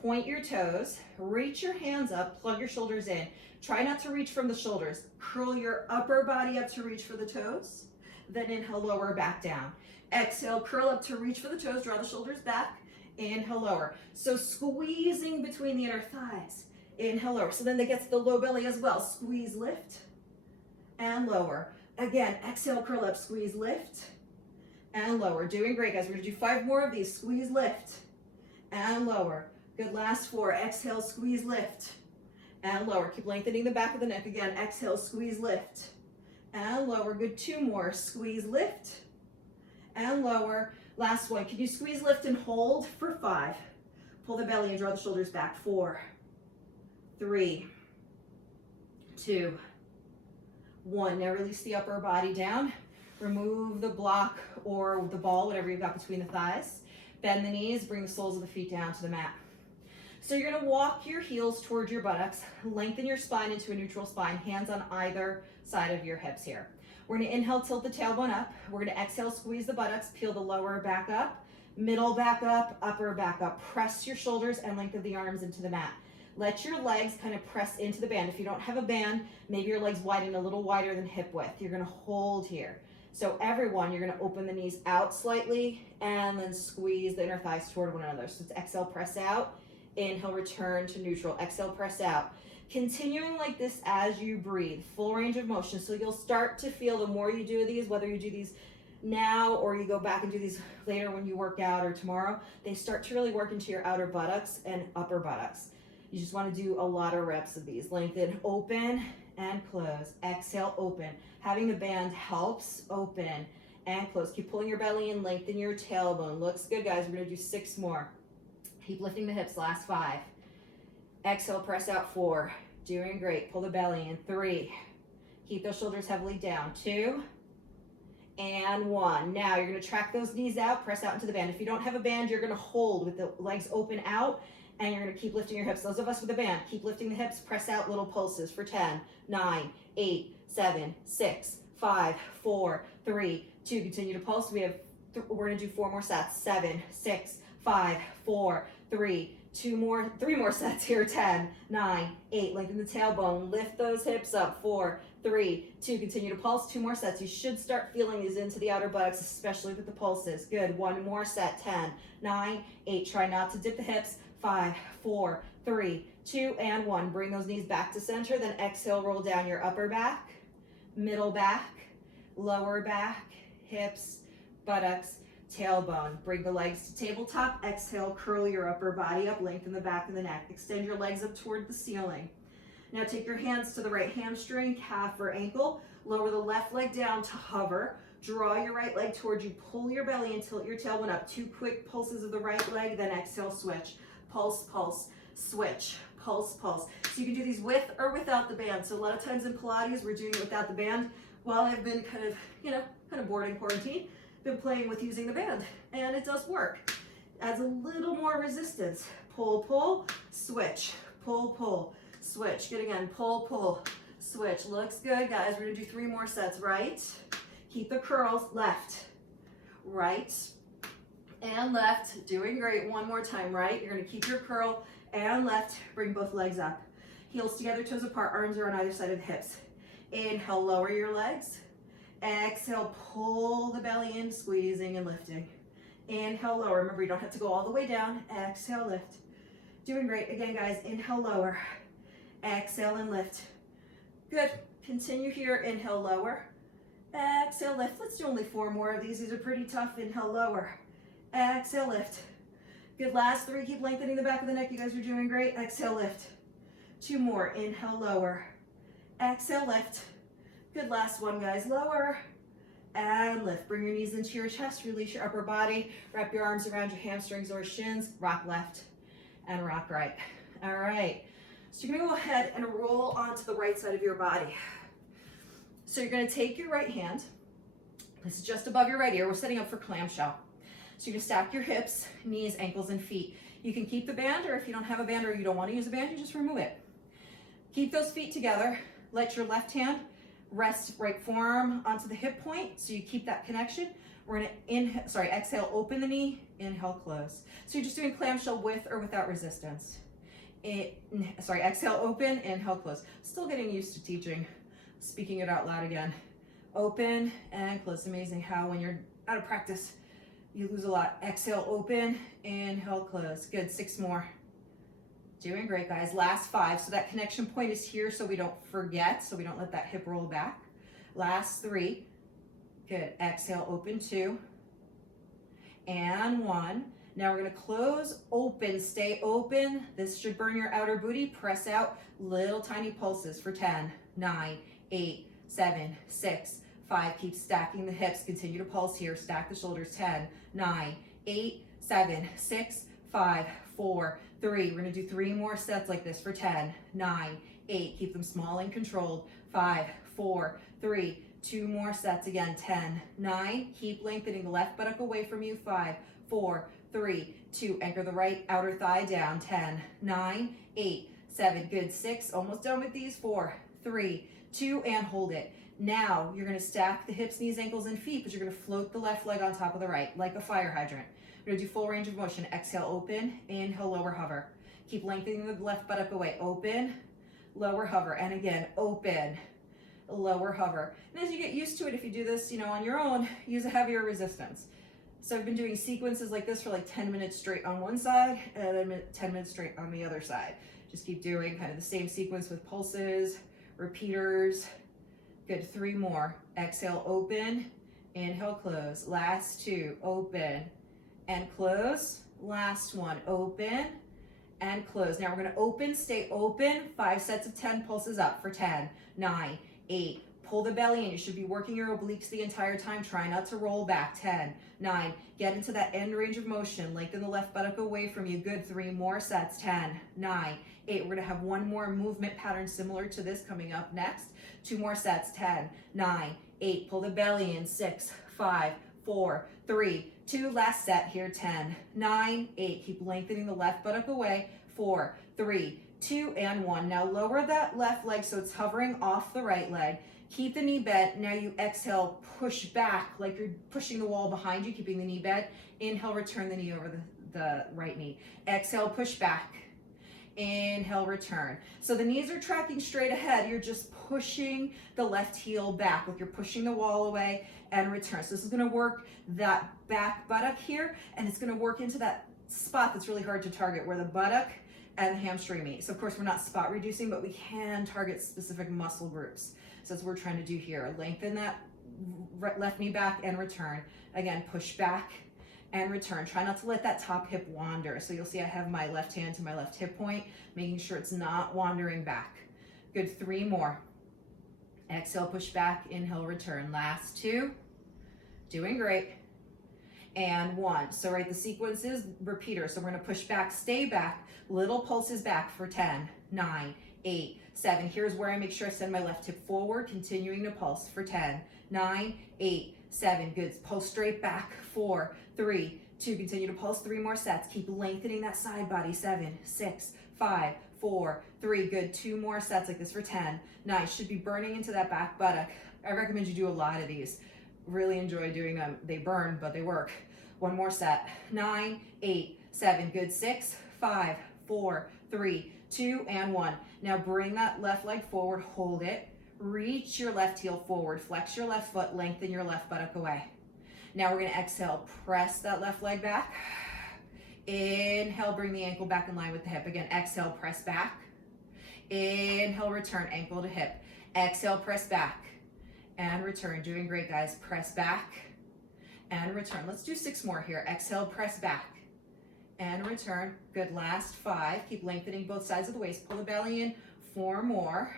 Point your toes, reach your hands up, plug your shoulders in. Try not to reach from the shoulders. Curl your upper body up to reach for the toes. Then inhale, lower, back down. Exhale, curl up to reach for the toes, draw the shoulders back. Inhale, lower. So squeezing between the inner thighs. Inhale, lower. So then that gets the low belly as well. Squeeze, lift, and lower. Again, exhale, curl up, squeeze, lift, and lower. Doing great, guys. We're going to do 5 more of these. Squeeze, lift, and lower. Good. Last 4. Exhale, squeeze, lift, and lower. Keep lengthening the back of the neck. Again, exhale, squeeze, lift, and lower. Good, 2 more. Squeeze, lift, and lower. Last one. Can you squeeze, lift, and hold for 5? Pull the belly and draw the shoulders back. 4, 3, 2, 1. Now release the upper body down. Remove the block or the ball, whatever you've got between the thighs. Bend the knees, bring the soles of the feet down to the mat. So you're gonna walk your heels towards your buttocks, lengthen your spine into a neutral spine, hands on either side of your hips here. We're gonna inhale, tilt the tailbone up. We're gonna exhale, squeeze the buttocks, peel the lower back up, middle back up, upper back up. Press your shoulders and lengthen the arms into the mat. Let your legs kind of press into the band. If you don't have a band, maybe your legs widen a little wider than hip width. You're gonna hold here. So everyone, you're gonna open the knees out slightly and then squeeze the inner thighs toward one another. So it's exhale, press out. Inhale, return to neutral. Exhale, press out. Continuing like this as you breathe, full range of motion. So you'll start to feel the more you do these, whether you do these now or you go back and do these later when you work out or tomorrow, they start to really work into your outer buttocks and upper buttocks. You just want to do a lot of reps of these. Lengthen, open, and close. Exhale, open. Having the band helps. Open and close. Keep pulling your belly in, lengthen your tailbone. Looks good, guys. We're going to do 6 more. Keep lifting the hips. Last 5. Exhale, press out. 4. Doing great. Pull the belly in. 3. Keep those shoulders heavily down. 2. And 1. Now you're going to track those knees out, press out into the band. If you don't have a band, you're going to hold with the legs open out, and you're going to keep lifting your hips. Those of us with a band, keep lifting the hips, press out little pulses for 10, 9, 8, 7, 6, 5, 4, 3, 2. Continue to pulse. We're going to do 4 more sets. 7, 6, 5, 4, 3, 2 more, 3 more sets here. 10, 9, 8. Lengthen the tailbone. Lift those hips up. 4, 3, 2. Continue to pulse. 2 more sets. You should start feeling these into the outer buttocks, especially with the pulses. Good. 1 more set. 10, 9, 8. Try not to dip the hips. 5, 4, 3, 2, and 1. Bring those knees back to center. Then exhale, roll down your upper back, middle back, lower back, hips, buttocks, tailbone. Bring the legs to tabletop. Exhale, curl your upper body up, lengthen the back of the neck. Extend your legs up toward the ceiling. Now take your hands to the right hamstring, calf, or ankle. Lower the left leg down to hover. Draw your right leg towards you. Pull your belly and tilt your tailbone up. 2 quick pulses of the right leg, then exhale, switch. Pulse, pulse, switch, pulse, pulse. So you can do these with or without the band. So a lot of times in Pilates, we're doing it without the band. While I've been kind of bored in quarantine, been playing with using the band, and it does work. Adds a little more resistance. Pull, pull, switch, pull, pull, switch. Good again, pull, pull, switch. Looks good, guys. We're gonna do 3 more sets. Right, keep the curls. Left, right, and left. Doing great. 1 more time. Right, you're gonna keep your curl and left. Bring both legs up. Heels together, toes apart, arms are on either side of the hips. Inhale, lower your legs. Exhale, pull the belly in, squeezing and lifting. Inhale, lower. Remember, you don't have to go all the way down. Exhale, lift. Doing great. Again, guys, inhale, lower. Exhale and lift. Good. Continue here. Inhale, lower. Exhale, lift. Let's do only 4 more of these. These are pretty tough. Inhale, lower. Exhale, lift. Good. Last 3. Keep lengthening the back of the neck. You guys are doing great. Exhale, lift. 2 more. Inhale, lower. Exhale, lift. Good. Last 1, guys. Lower and lift. Bring your knees into your chest. Release your upper body. Wrap your arms around your hamstrings or shins. Rock left and rock right. All right. So you're going to go ahead and roll onto the right side of your body. So you're going to take your right hand. This is just above your right ear. We're setting up for clamshell. So you're going to stack your hips, knees, ankles, and feet. You can keep the band, or if you don't have a band or you don't want to use a band, you just remove it. Keep those feet together. Let your left hand rest right forearm onto the hip point, so you keep that connection. We're gonna exhale, open the knee, inhale, close. So you're just doing clamshell with or without resistance. Exhale, open, inhale, close. Still getting used to teaching, speaking it out loud again. Open and close. Amazing how when you're out of practice, you lose a lot. Exhale, open, inhale, close. Good, 6 more. Doing great, guys. Last 5. So that connection point is here so we don't forget, so we don't let that hip roll back. Last 3. Good. Exhale, open, 2. And 1. Now we're going to close, open, stay open. This should burn your outer booty. Press out little tiny pulses for 10, 9, 8, 7, 6, 5. Keep stacking the hips. Continue to pulse here. Stack the shoulders. 10, 9, 8, 7, 6, 5, 4, 3. We're going to do 3 more sets like this for 10, 9, 8. Keep them small and controlled. 5, 4, 3. 2 more sets again. 10, 9. Keep lengthening the left buttock away from you. 5, 4, 3, 2. Anchor the right outer thigh down. 10, 9, 8, 7. Good. 6. Almost done with these. 4, 3, 2, and hold it. Now you're going to stack the hips, knees, ankles, and feet, but you're going to float the left leg on top of the right like a fire hydrant. We're going to do full range of motion. Exhale, open. Inhale, lower, hover. Keep lengthening the left buttock away. Open, lower, hover. And again, open, lower, hover. And as you get used to it, if you do this, on your own, use a heavier resistance. So I've been doing sequences like this for like 10 minutes straight on one side and then 10 minutes straight on the other side. Just keep doing kind of the same sequence with pulses, repeaters. Good. 3 more. Exhale, open, inhale, close. Last 2, open and close. Last 1, open and close. Now we're going to open, stay open. 5 sets of 10 pulses up for 10, 9, 8. Pull the belly in. You should be working your obliques the entire time. Try not to roll back. 10, 9. Get into that end range of motion. Lengthen the left buttock away from you. Good. 3 more sets. 10, 9, 8. We're going to have 1 more movement pattern similar to this coming up next. 2 more sets. 10, 9, 8. Pull the belly in. 6, 5, 4, 3, 2. Last set here. 10, 9, 8. Keep lengthening the left buttock away. 4, 3, 2, and 1. Now lower that left leg so it's hovering off the right leg. Keep the knee bent. Now you exhale, push back like you're pushing the wall behind you, keeping the knee bent. Inhale, return the knee over the right knee. Exhale, push back. Inhale, return. So the knees are tracking straight ahead. You're just pushing the left heel back, like you're pushing the wall away, and return. So this is going to work that back buttock here, and it's going to work into that spot that's really hard to target, where the buttock and the hamstring meet. So of course we're not spot reducing, but we can target specific muscle groups. So that's what we're trying to do here. Lengthen that left knee back and return. Again, push back and return. Try not to let that top hip wander. So you'll see I have my left hand to my left hip point, making sure it's not wandering back. Good. 3 more. Exhale, push back, inhale, return. Last 2. Doing great. And 1. So the sequence is repeater. So we're going to push back, stay back, little pulses back for 10, 9, 8, 7. Here's where I make sure I send my left hip forward, continuing to pulse for 10, 9, 8, 7. Good. Pulse straight back. 4, 3, 2. Continue to pulse. 3 more sets. Keep lengthening that side body. 7, 6, 5, 4, 3. Good. 2 more sets like this for 10. Nice. Should be burning into that back buttock. I recommend you do a lot of these. Really enjoy doing them. They burn, but they work. 1 more set. 9, 8, 7. Good. 6, 5, 4, 3, 2, and 1. Now bring that left leg forward. Hold it. Reach your left heel forward. Flex your left foot. Lengthen your left buttock away. Now we're going to exhale. Press that left leg back. Inhale. Bring the ankle back in line with the hip. Again, exhale. Press back. Inhale. Return. Ankle to hip. Exhale. Press back. And return. Doing great, guys. Press back and return. Let's do 6 more here. Exhale, press back and return. Good. Last 5. Keep lengthening both sides of the waist. Pull the belly in. 4 more.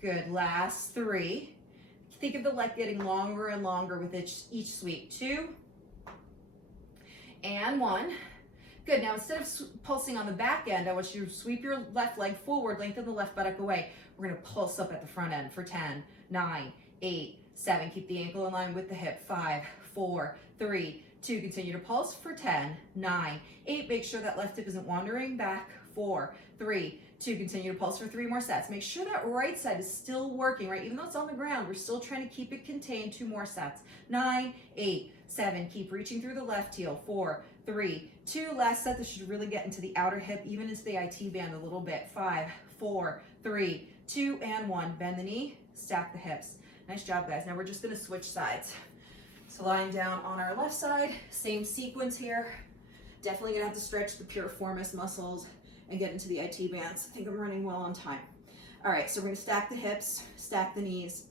Good. Last 3. Think of the leg getting longer and longer with each sweep. 2 and 1. Good. Now instead of pulsing on the back end, I want you to sweep your left leg forward, lengthen the left buttock away. We're going to pulse up at the front end for 10, 9, 8, 7. Keep the ankle in line with the hip. 5, 4, 3, 2. Continue to pulse for 10, 9, 8. Make sure that left hip isn't wandering back. 4, 3, 2. Continue to pulse for 3 more sets. Make sure that right side is still working, right? Even though it's on the ground, we're still trying to keep it contained. 2 more sets. 9, 8, 7. Keep reaching through the left heel. 4, 3, 2. Last set. This should really get into the outer hip, even into the IT band a little bit. 5, 4, 3, 2, and 1. Bend the knee, stack the hips. Nice job, guys. Now we're just going to switch sides. So lying down on our left side, same sequence here. Definitely going to have to stretch the piriformis muscles and get into the IT bands. I think I'm running well on time. All right, so we're going to stack the hips, stack the knees.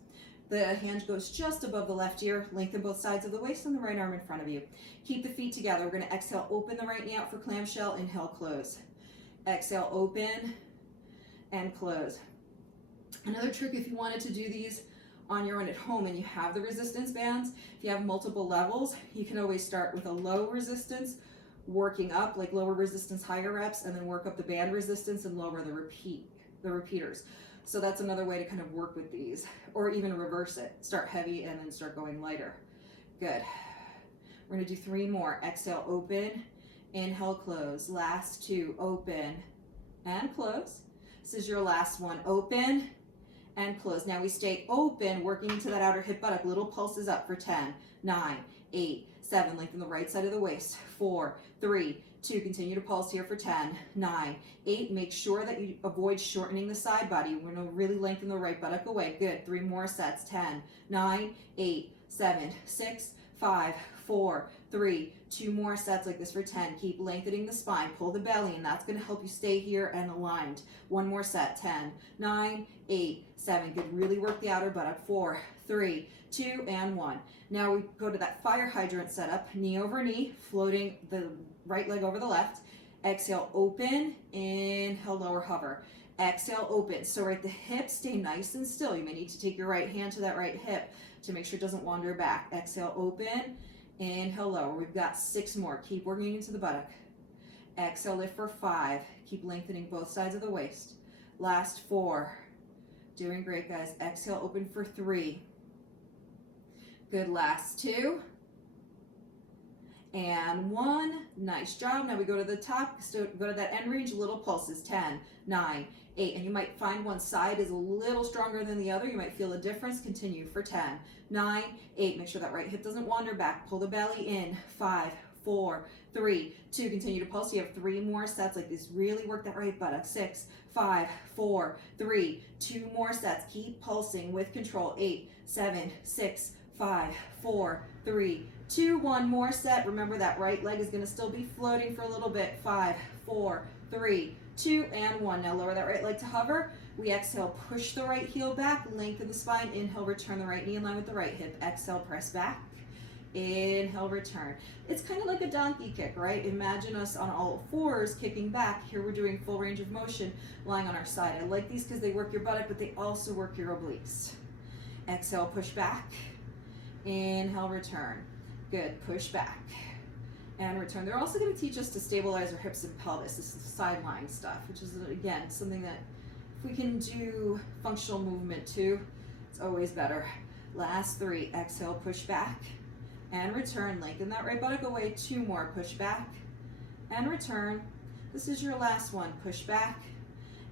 The hand goes just above the left ear. Lengthen both sides of the waist and the right arm in front of you. Keep the feet together. We're going to exhale, open the right knee out for clamshell. Inhale, close. Exhale, open and close. Another trick, if you wanted to do these on your own at home and you have the resistance bands, if you have multiple levels, you can always start with a low resistance, working up, like lower resistance, higher reps, and then work up the band resistance and lower the repeaters. So that's another way to kind of work with these, or even reverse it. Start heavy and then start going lighter. Good. We're gonna do 3 more. Exhale, open, inhale, close. Last 2, open and close. This is your last one. Open and close. Now we stay open, working into that outer hip buttock. Little pulses up for 10, 9, 8, 7. Lengthen the right side of the waist. 4, 3, 2. Continue to pulse here for 10, 9, 8. Make sure that you avoid shortening the side body. We're going to really lengthen the right buttock away. Good. 3 more sets. 10, 9, 8, 7, 6, 5, 4, 3, 2 more sets like this for 10. Keep lengthening the spine. Pull the belly, and that's going to help you stay here and aligned. 1 more set. 10, 9, 8, 7. Good. Really work the outer buttock. 4, 3, 2, and 1. Now we go to that fire hydrant setup. Knee over knee, floating the right leg over the left. Exhale, open. Inhale, lower hover. Exhale, open. So right, the hips stay nice and still. You may need to take your right hand to that right hip to make sure it doesn't wander back. Exhale, open. Inhale, lower. We've got 6 more. Keep working into the buttock. Exhale, lift for 5. Keep lengthening both sides of the waist. Last 4. Doing great, guys. Exhale, open for 3. Good. Last 2. And 1. Nice job. Now we go to the top. So go to that end range. Little pulses. 10, 9, 8. And you might find one side is a little stronger than the other. You might feel a difference. Continue for 10, 9, 8. Make sure that right hip doesn't wander back. Pull the belly in. 5, 4, 3, 2. Continue to pulse. You have 3 more sets like this. Really work that right buttock. 6, 5, 4, 3, 2 more sets. Keep pulsing with control. 8, 7, 6, 5, 4, 3, 2. 1 more set. Remember that right leg is going to still be floating for a little bit. 5, 4, 3, 2, and 1. Now lower that right leg to hover. We exhale, push the right heel back, lengthen the spine. Inhale, return the right knee in line with the right hip. Exhale, press back. Inhale, return. It's kind of like a donkey kick, right? Imagine us on all 4s kicking back. Here we're doing full range of motion, lying on our side. I like these because they work your buttock, but they also work your obliques. Exhale, push back. Inhale, return. Good. Push back and return. They're also going to teach us to stabilize our hips and pelvis. This is sideline stuff, which is, again, something that if we can do functional movement too, it's always better. Last 3. Exhale, push back and return. Lengthen that right buttock away. 2 more. Push back and return. This is your last one. Push back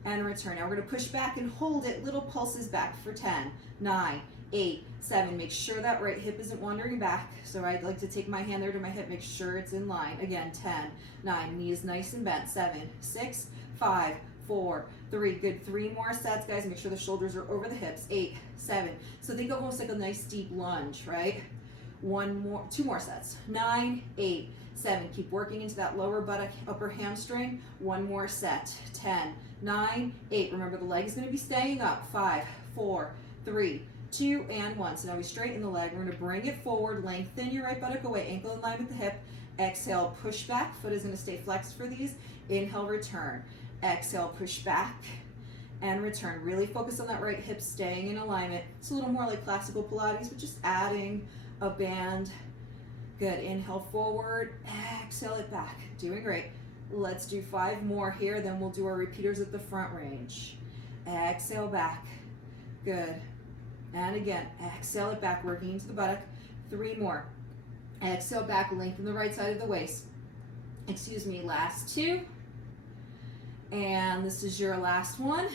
and return. Now we're going to push back and hold it. Little pulses back for 10, 9, 8, 7. Make sure that right hip isn't wandering back. So I'd like to take my hand there to my hip, make sure it's in line. Again, 10, 9, knees nice and bent. 7, 6, 5, 4, 3. Good. 3 more sets, guys. Make sure the shoulders are over the hips. 8, 7. So think almost like a nice deep lunge, right? 2 more sets. 9, 8, 7. Keep working into that lower buttock, upper hamstring. 1 more set. 10, 9, 8. Remember, the leg is going to be staying up. 5, 4, 3, 2, and 1. So now we straighten the leg. We're going to bring it forward. Lengthen your right buttock away. Ankle in line with the hip. Exhale, push back. Foot is going to stay flexed for these. Inhale, return. Exhale, push back and return. Really focus on that right hip staying in alignment. It's a little more like classical Pilates, but just adding a band. Good. Inhale forward. Exhale it back. Doing great. Let's do 5 more here. Then we'll do our repeaters at the front range. Exhale back. Good. And again, exhale it back, working into the buttock. 3 more. Exhale back, lengthen the right side of the waist. Excuse me, last 2. And this is your last one.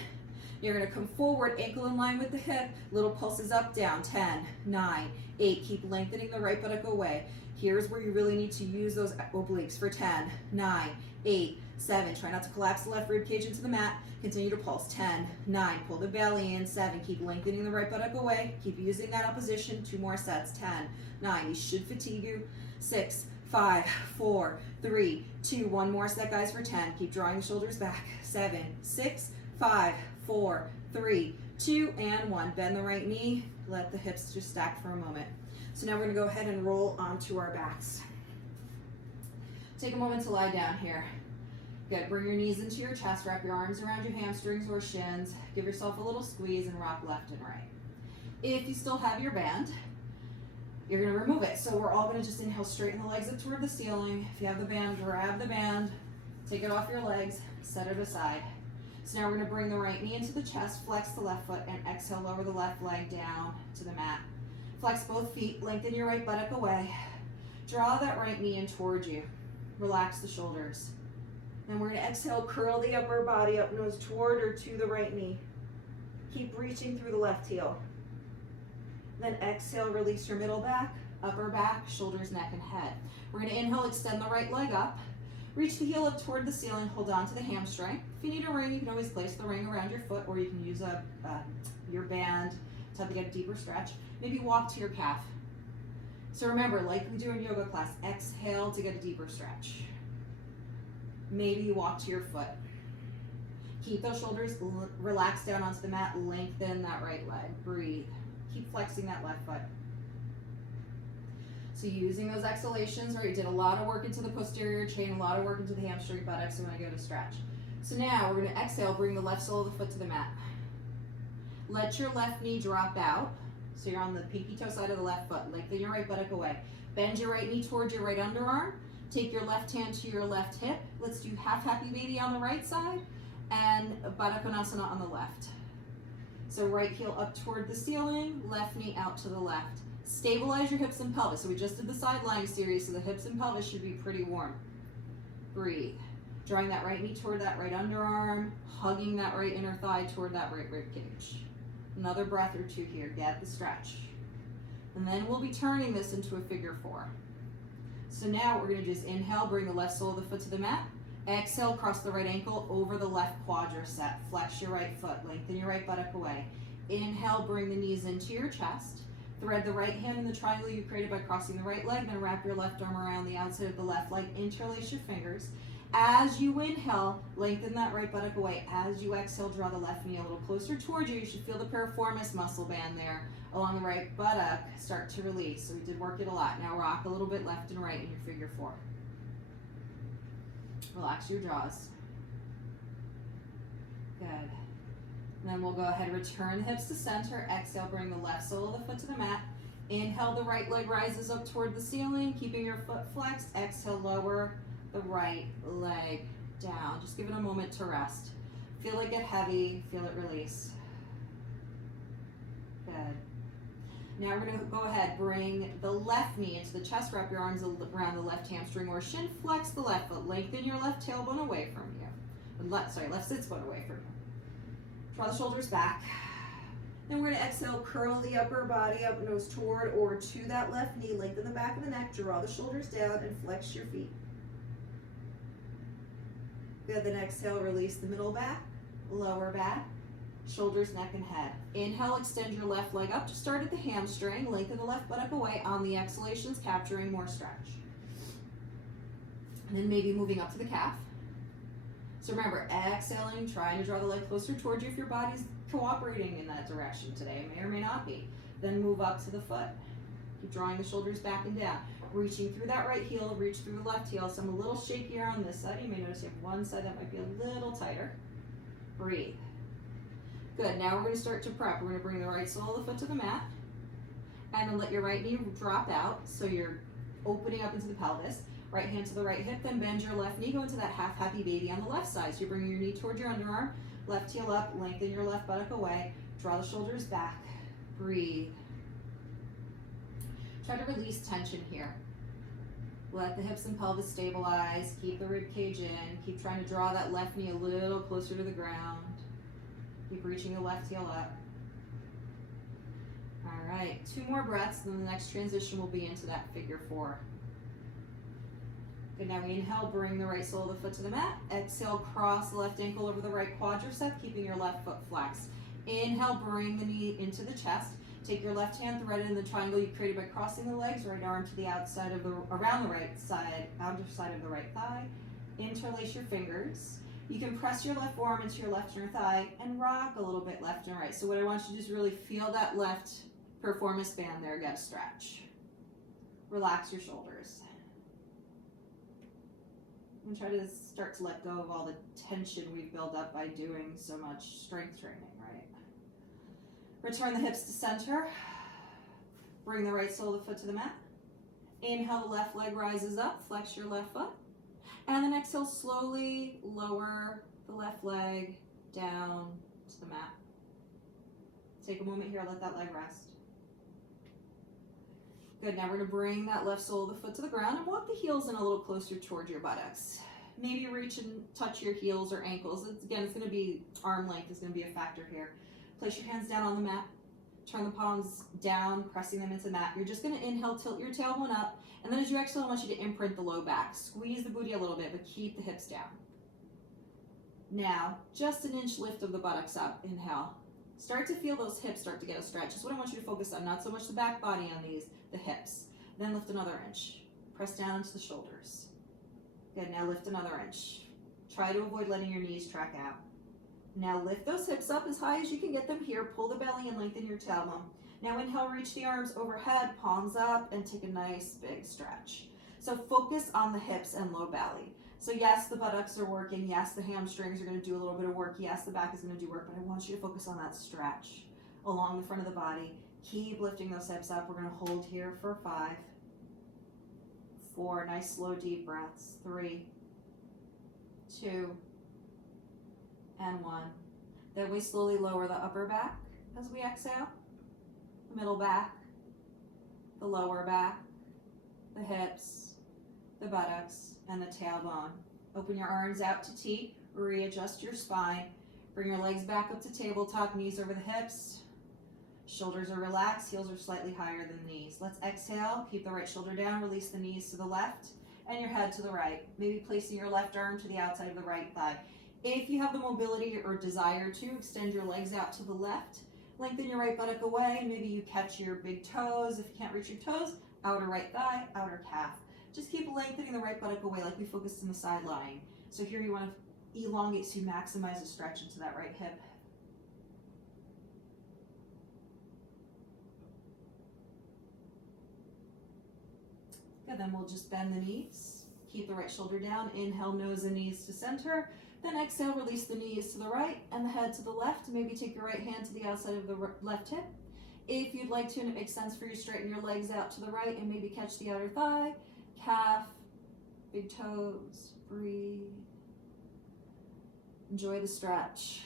You're going to come forward, ankle in line with the hip. Little pulses up, down. 10, 9, 8. Keep lengthening the right buttock away. Here's where you really need to use those obliques for 10, 9, 8, 7. Try not to collapse the left rib cage into the mat. Continue to pulse. 10, 9. Pull the belly in. 7. Keep lengthening the right buttock away. Keep using that opposition. 2 more sets. 10, 9. These should fatigue you. 6, 5, 4, 3, 2. 1 more set, guys, for 10. Keep drawing the shoulders back. 7, 6, 5, 4, 3, 2, and 1. Bend the right knee. Let the hips just stack for a moment. So now we're going to go ahead and roll onto our backs. Take a moment to lie down here. Good, bring your knees into your chest, wrap your arms around your hamstrings or shins, give yourself a little squeeze and rock left and right. If you still have your band, you're gonna remove it. So we're all gonna just inhale, straighten the legs up toward the ceiling. If you have the band, grab the band, take it off your legs, set it aside. So now we're gonna bring the right knee into the chest, flex the left foot, and exhale, lower the left leg down to the mat. Flex both feet, lengthen your right buttock away. Draw that right knee in towards you. Relax the shoulders. Then we're gonna exhale, curl the upper body up, nose toward or to the right knee. Keep reaching through the left heel. Then exhale, release your middle back, upper back, shoulders, neck, and head. We're gonna inhale, extend the right leg up. Reach the heel up toward the ceiling, hold on to the hamstring. If you need a ring, you can always place the ring around your foot, or you can use your band to help you get a deeper stretch. Maybe walk to your calf. So remember, like we do in yoga class, exhale to get a deeper stretch. Maybe you walk to your foot. Keep those shoulders relaxed down onto the mat, lengthen that right leg, breathe. Keep flexing that left foot. So using those exhalations, right, you did a lot of work into the posterior chain, a lot of work into the hamstring buttocks, so when I go to stretch. So now we're gonna exhale, bring the left sole of the foot to the mat. Let your left knee drop out, so you're on the pinky toe side of the left foot. Lengthen your right buttock away. Bend your right knee towards your right underarm. Take your left hand to your left hip. Let's do half happy baby on the right side and Baddha Konasana on the left. So right heel up toward the ceiling, left knee out to the left. Stabilize your hips and pelvis. So we just did the side lying series, so the hips and pelvis should be pretty warm. Breathe. Drawing that right knee toward that right underarm, hugging that right inner thigh toward that right rib cage. Another breath or two here, get the stretch. And then we'll be turning this into a figure four. So now we're gonna just inhale, bring the left sole of the foot to the mat. Exhale, cross the right ankle over the left quadricep. Flex your right foot, lengthen your right buttock away. Inhale, bring the knees into your chest. Thread the right hand in the triangle you created by crossing the right leg, then wrap your left arm around the outside of the left leg, interlace your fingers. As you inhale, lengthen that right buttock away. As you exhale, draw the left knee a little closer towards you. You should feel the piriformis muscle band there along the right buttock start to release. So we did work it a lot. Now rock a little bit left and right in your figure four. Relax your jaws. Good. And then we'll go ahead, return the hips to center. Exhale, bring the left sole of the foot to the mat. Inhale, the right leg rises up toward the ceiling, keeping your foot flexed. Exhale, lower the right leg down. Just give it a moment to rest. Feel it get heavy, feel it release. Good. Now we're gonna go ahead, bring the left knee into the chest, wrap your arms around the left hamstring or shin, flex the left foot, lengthen your left tailbone away from you. Left sits bone away from you. Draw the shoulders back. Then we're gonna exhale, curl the upper body up, nose toward or to that left knee, lengthen the back of the neck, draw the shoulders down and flex your feet. Good, then exhale, release the middle back, lower back, shoulders, neck, and head. Inhale, extend your left leg up to start at the hamstring, lengthen the left buttock away on the exhalations, capturing more stretch. And then maybe moving up to the calf. So remember, exhaling, trying to draw the leg closer towards you if your body's cooperating in that direction today. It may or may not be. Then move up to the foot. Keep drawing the shoulders back and down. Reaching through that right heel, reach through the left heel. So I'm a little shakier on this side. You may notice you have one side that might be a little tighter. Breathe. Good, now we're gonna start to prep. We're gonna bring the right sole of the foot to the mat. And then let your right knee drop out. So you're opening up into the pelvis. Right hand to the right hip, then bend your left knee, go into that half happy baby on the left side. So you're bringing your knee towards your underarm, left heel up, lengthen your left buttock away, draw the shoulders back, breathe. Try to release tension here. Let the hips and pelvis stabilize, keep the rib cage in, keep trying to draw that left knee a little closer to the ground. Keep reaching the left heel up. All right, 2 more breaths, and then the next transition will be into that figure four. Good, now we inhale, bring the right sole of the foot to the mat. Exhale, cross the left ankle over the right quadricep, keeping your left foot flexed. Inhale, bring the knee into the chest. Take your left hand, thread it in the triangle you created by crossing the legs, right arm to the outside of around the right side, outer side of the right thigh. Interlace your fingers. You can press your left forearm into your left inner thigh and rock a little bit left and right. So what I want you to do is really feel that left piriformis band there, get a stretch. Relax your shoulders. And try to start to let go of all the tension we've built up by doing so much strength training, right? Return the hips to center. Bring the right sole of the foot to the mat. Inhale, the left leg rises up, flex your left foot. And then exhale, slowly lower the left leg down to the mat. Take a moment here, let that leg rest. Good, now we're gonna bring that left sole of the foot to the ground and walk the heels in a little closer towards your buttocks. Maybe reach and touch your heels or ankles. Again, it's gonna be arm length is gonna be a factor here. Place your hands down on the mat. Turn the palms down, pressing them into the mat. You're just gonna inhale, tilt your tailbone up, and then as you exhale, I want you to imprint the low back. Squeeze the booty a little bit, but keep the hips down. Now, just an inch lift of the buttocks up, inhale. Start to feel those hips start to get a stretch. That's what I want you to focus on, not so much the back body on these, the hips. Then lift another inch. Press down into the shoulders. Good, now lift another inch. Try to avoid letting your knees track out. Now lift those hips up as high as you can get them here. Pull the belly and lengthen your tailbone. Now inhale, reach the arms overhead, palms up, and take a nice big stretch. So focus on the hips and low belly. So yes, the buttocks are working. Yes, the hamstrings are going to do a little bit of work. Yes, the back is going to do work, but I want you to focus on that stretch along the front of the body. Keep lifting those hips up. We're going to hold here for 5, 4, nice slow deep breaths, 3, 2, and 1. Then we slowly lower the upper back as we exhale, the middle back, the lower back, the hips, the buttocks, and the tailbone. Open your arms out to T, readjust your spine, bring your legs back up to tabletop, knees over the hips, shoulders are relaxed, heels are slightly higher than the knees. Let's exhale, keep the right shoulder down, release the knees to the left, and your head to the right. Maybe placing your left arm to the outside of the right thigh. If you have the mobility or desire to, extend your legs out to the left, lengthen your right buttock away, maybe you catch your big toes. If you can't reach your toes, outer right thigh, outer calf. Just keep lengthening the right buttock away like we focused in the side lying. So here you want to elongate so you maximize the stretch into that right hip. Good, then we'll just bend the knees. Keep the right shoulder down. Inhale, nose and knees to center. Then exhale, release the knees to the right and the head to the left. Maybe take your right hand to the outside of the left hip. If you'd like to, and it makes sense for you, straighten your legs out to the right and maybe catch the outer thigh, calf, big toes. Breathe. Enjoy the stretch.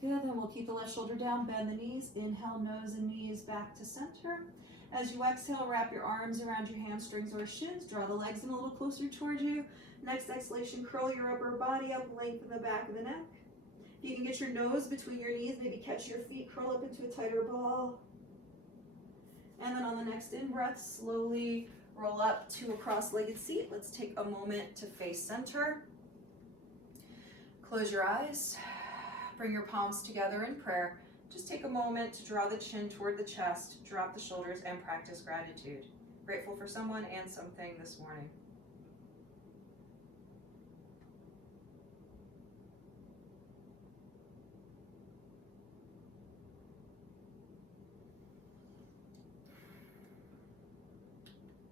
Good, then we'll keep the left shoulder down, bend the knees. Inhale, nose and knees back to center. As you exhale, wrap your arms around your hamstrings or shins. Draw the legs in a little closer towards you. Next exhalation, curl your upper body up, lengthen the back of the neck. If you can get your nose between your knees, maybe catch your feet, curl up into a tighter ball. And then on the next in-breath, slowly roll up to a cross-legged seat. Let's take a moment to face center. Close your eyes. Bring your palms together in prayer. Just take a moment to draw the chin toward the chest, drop the shoulders, and practice gratitude. Grateful for someone and something this morning.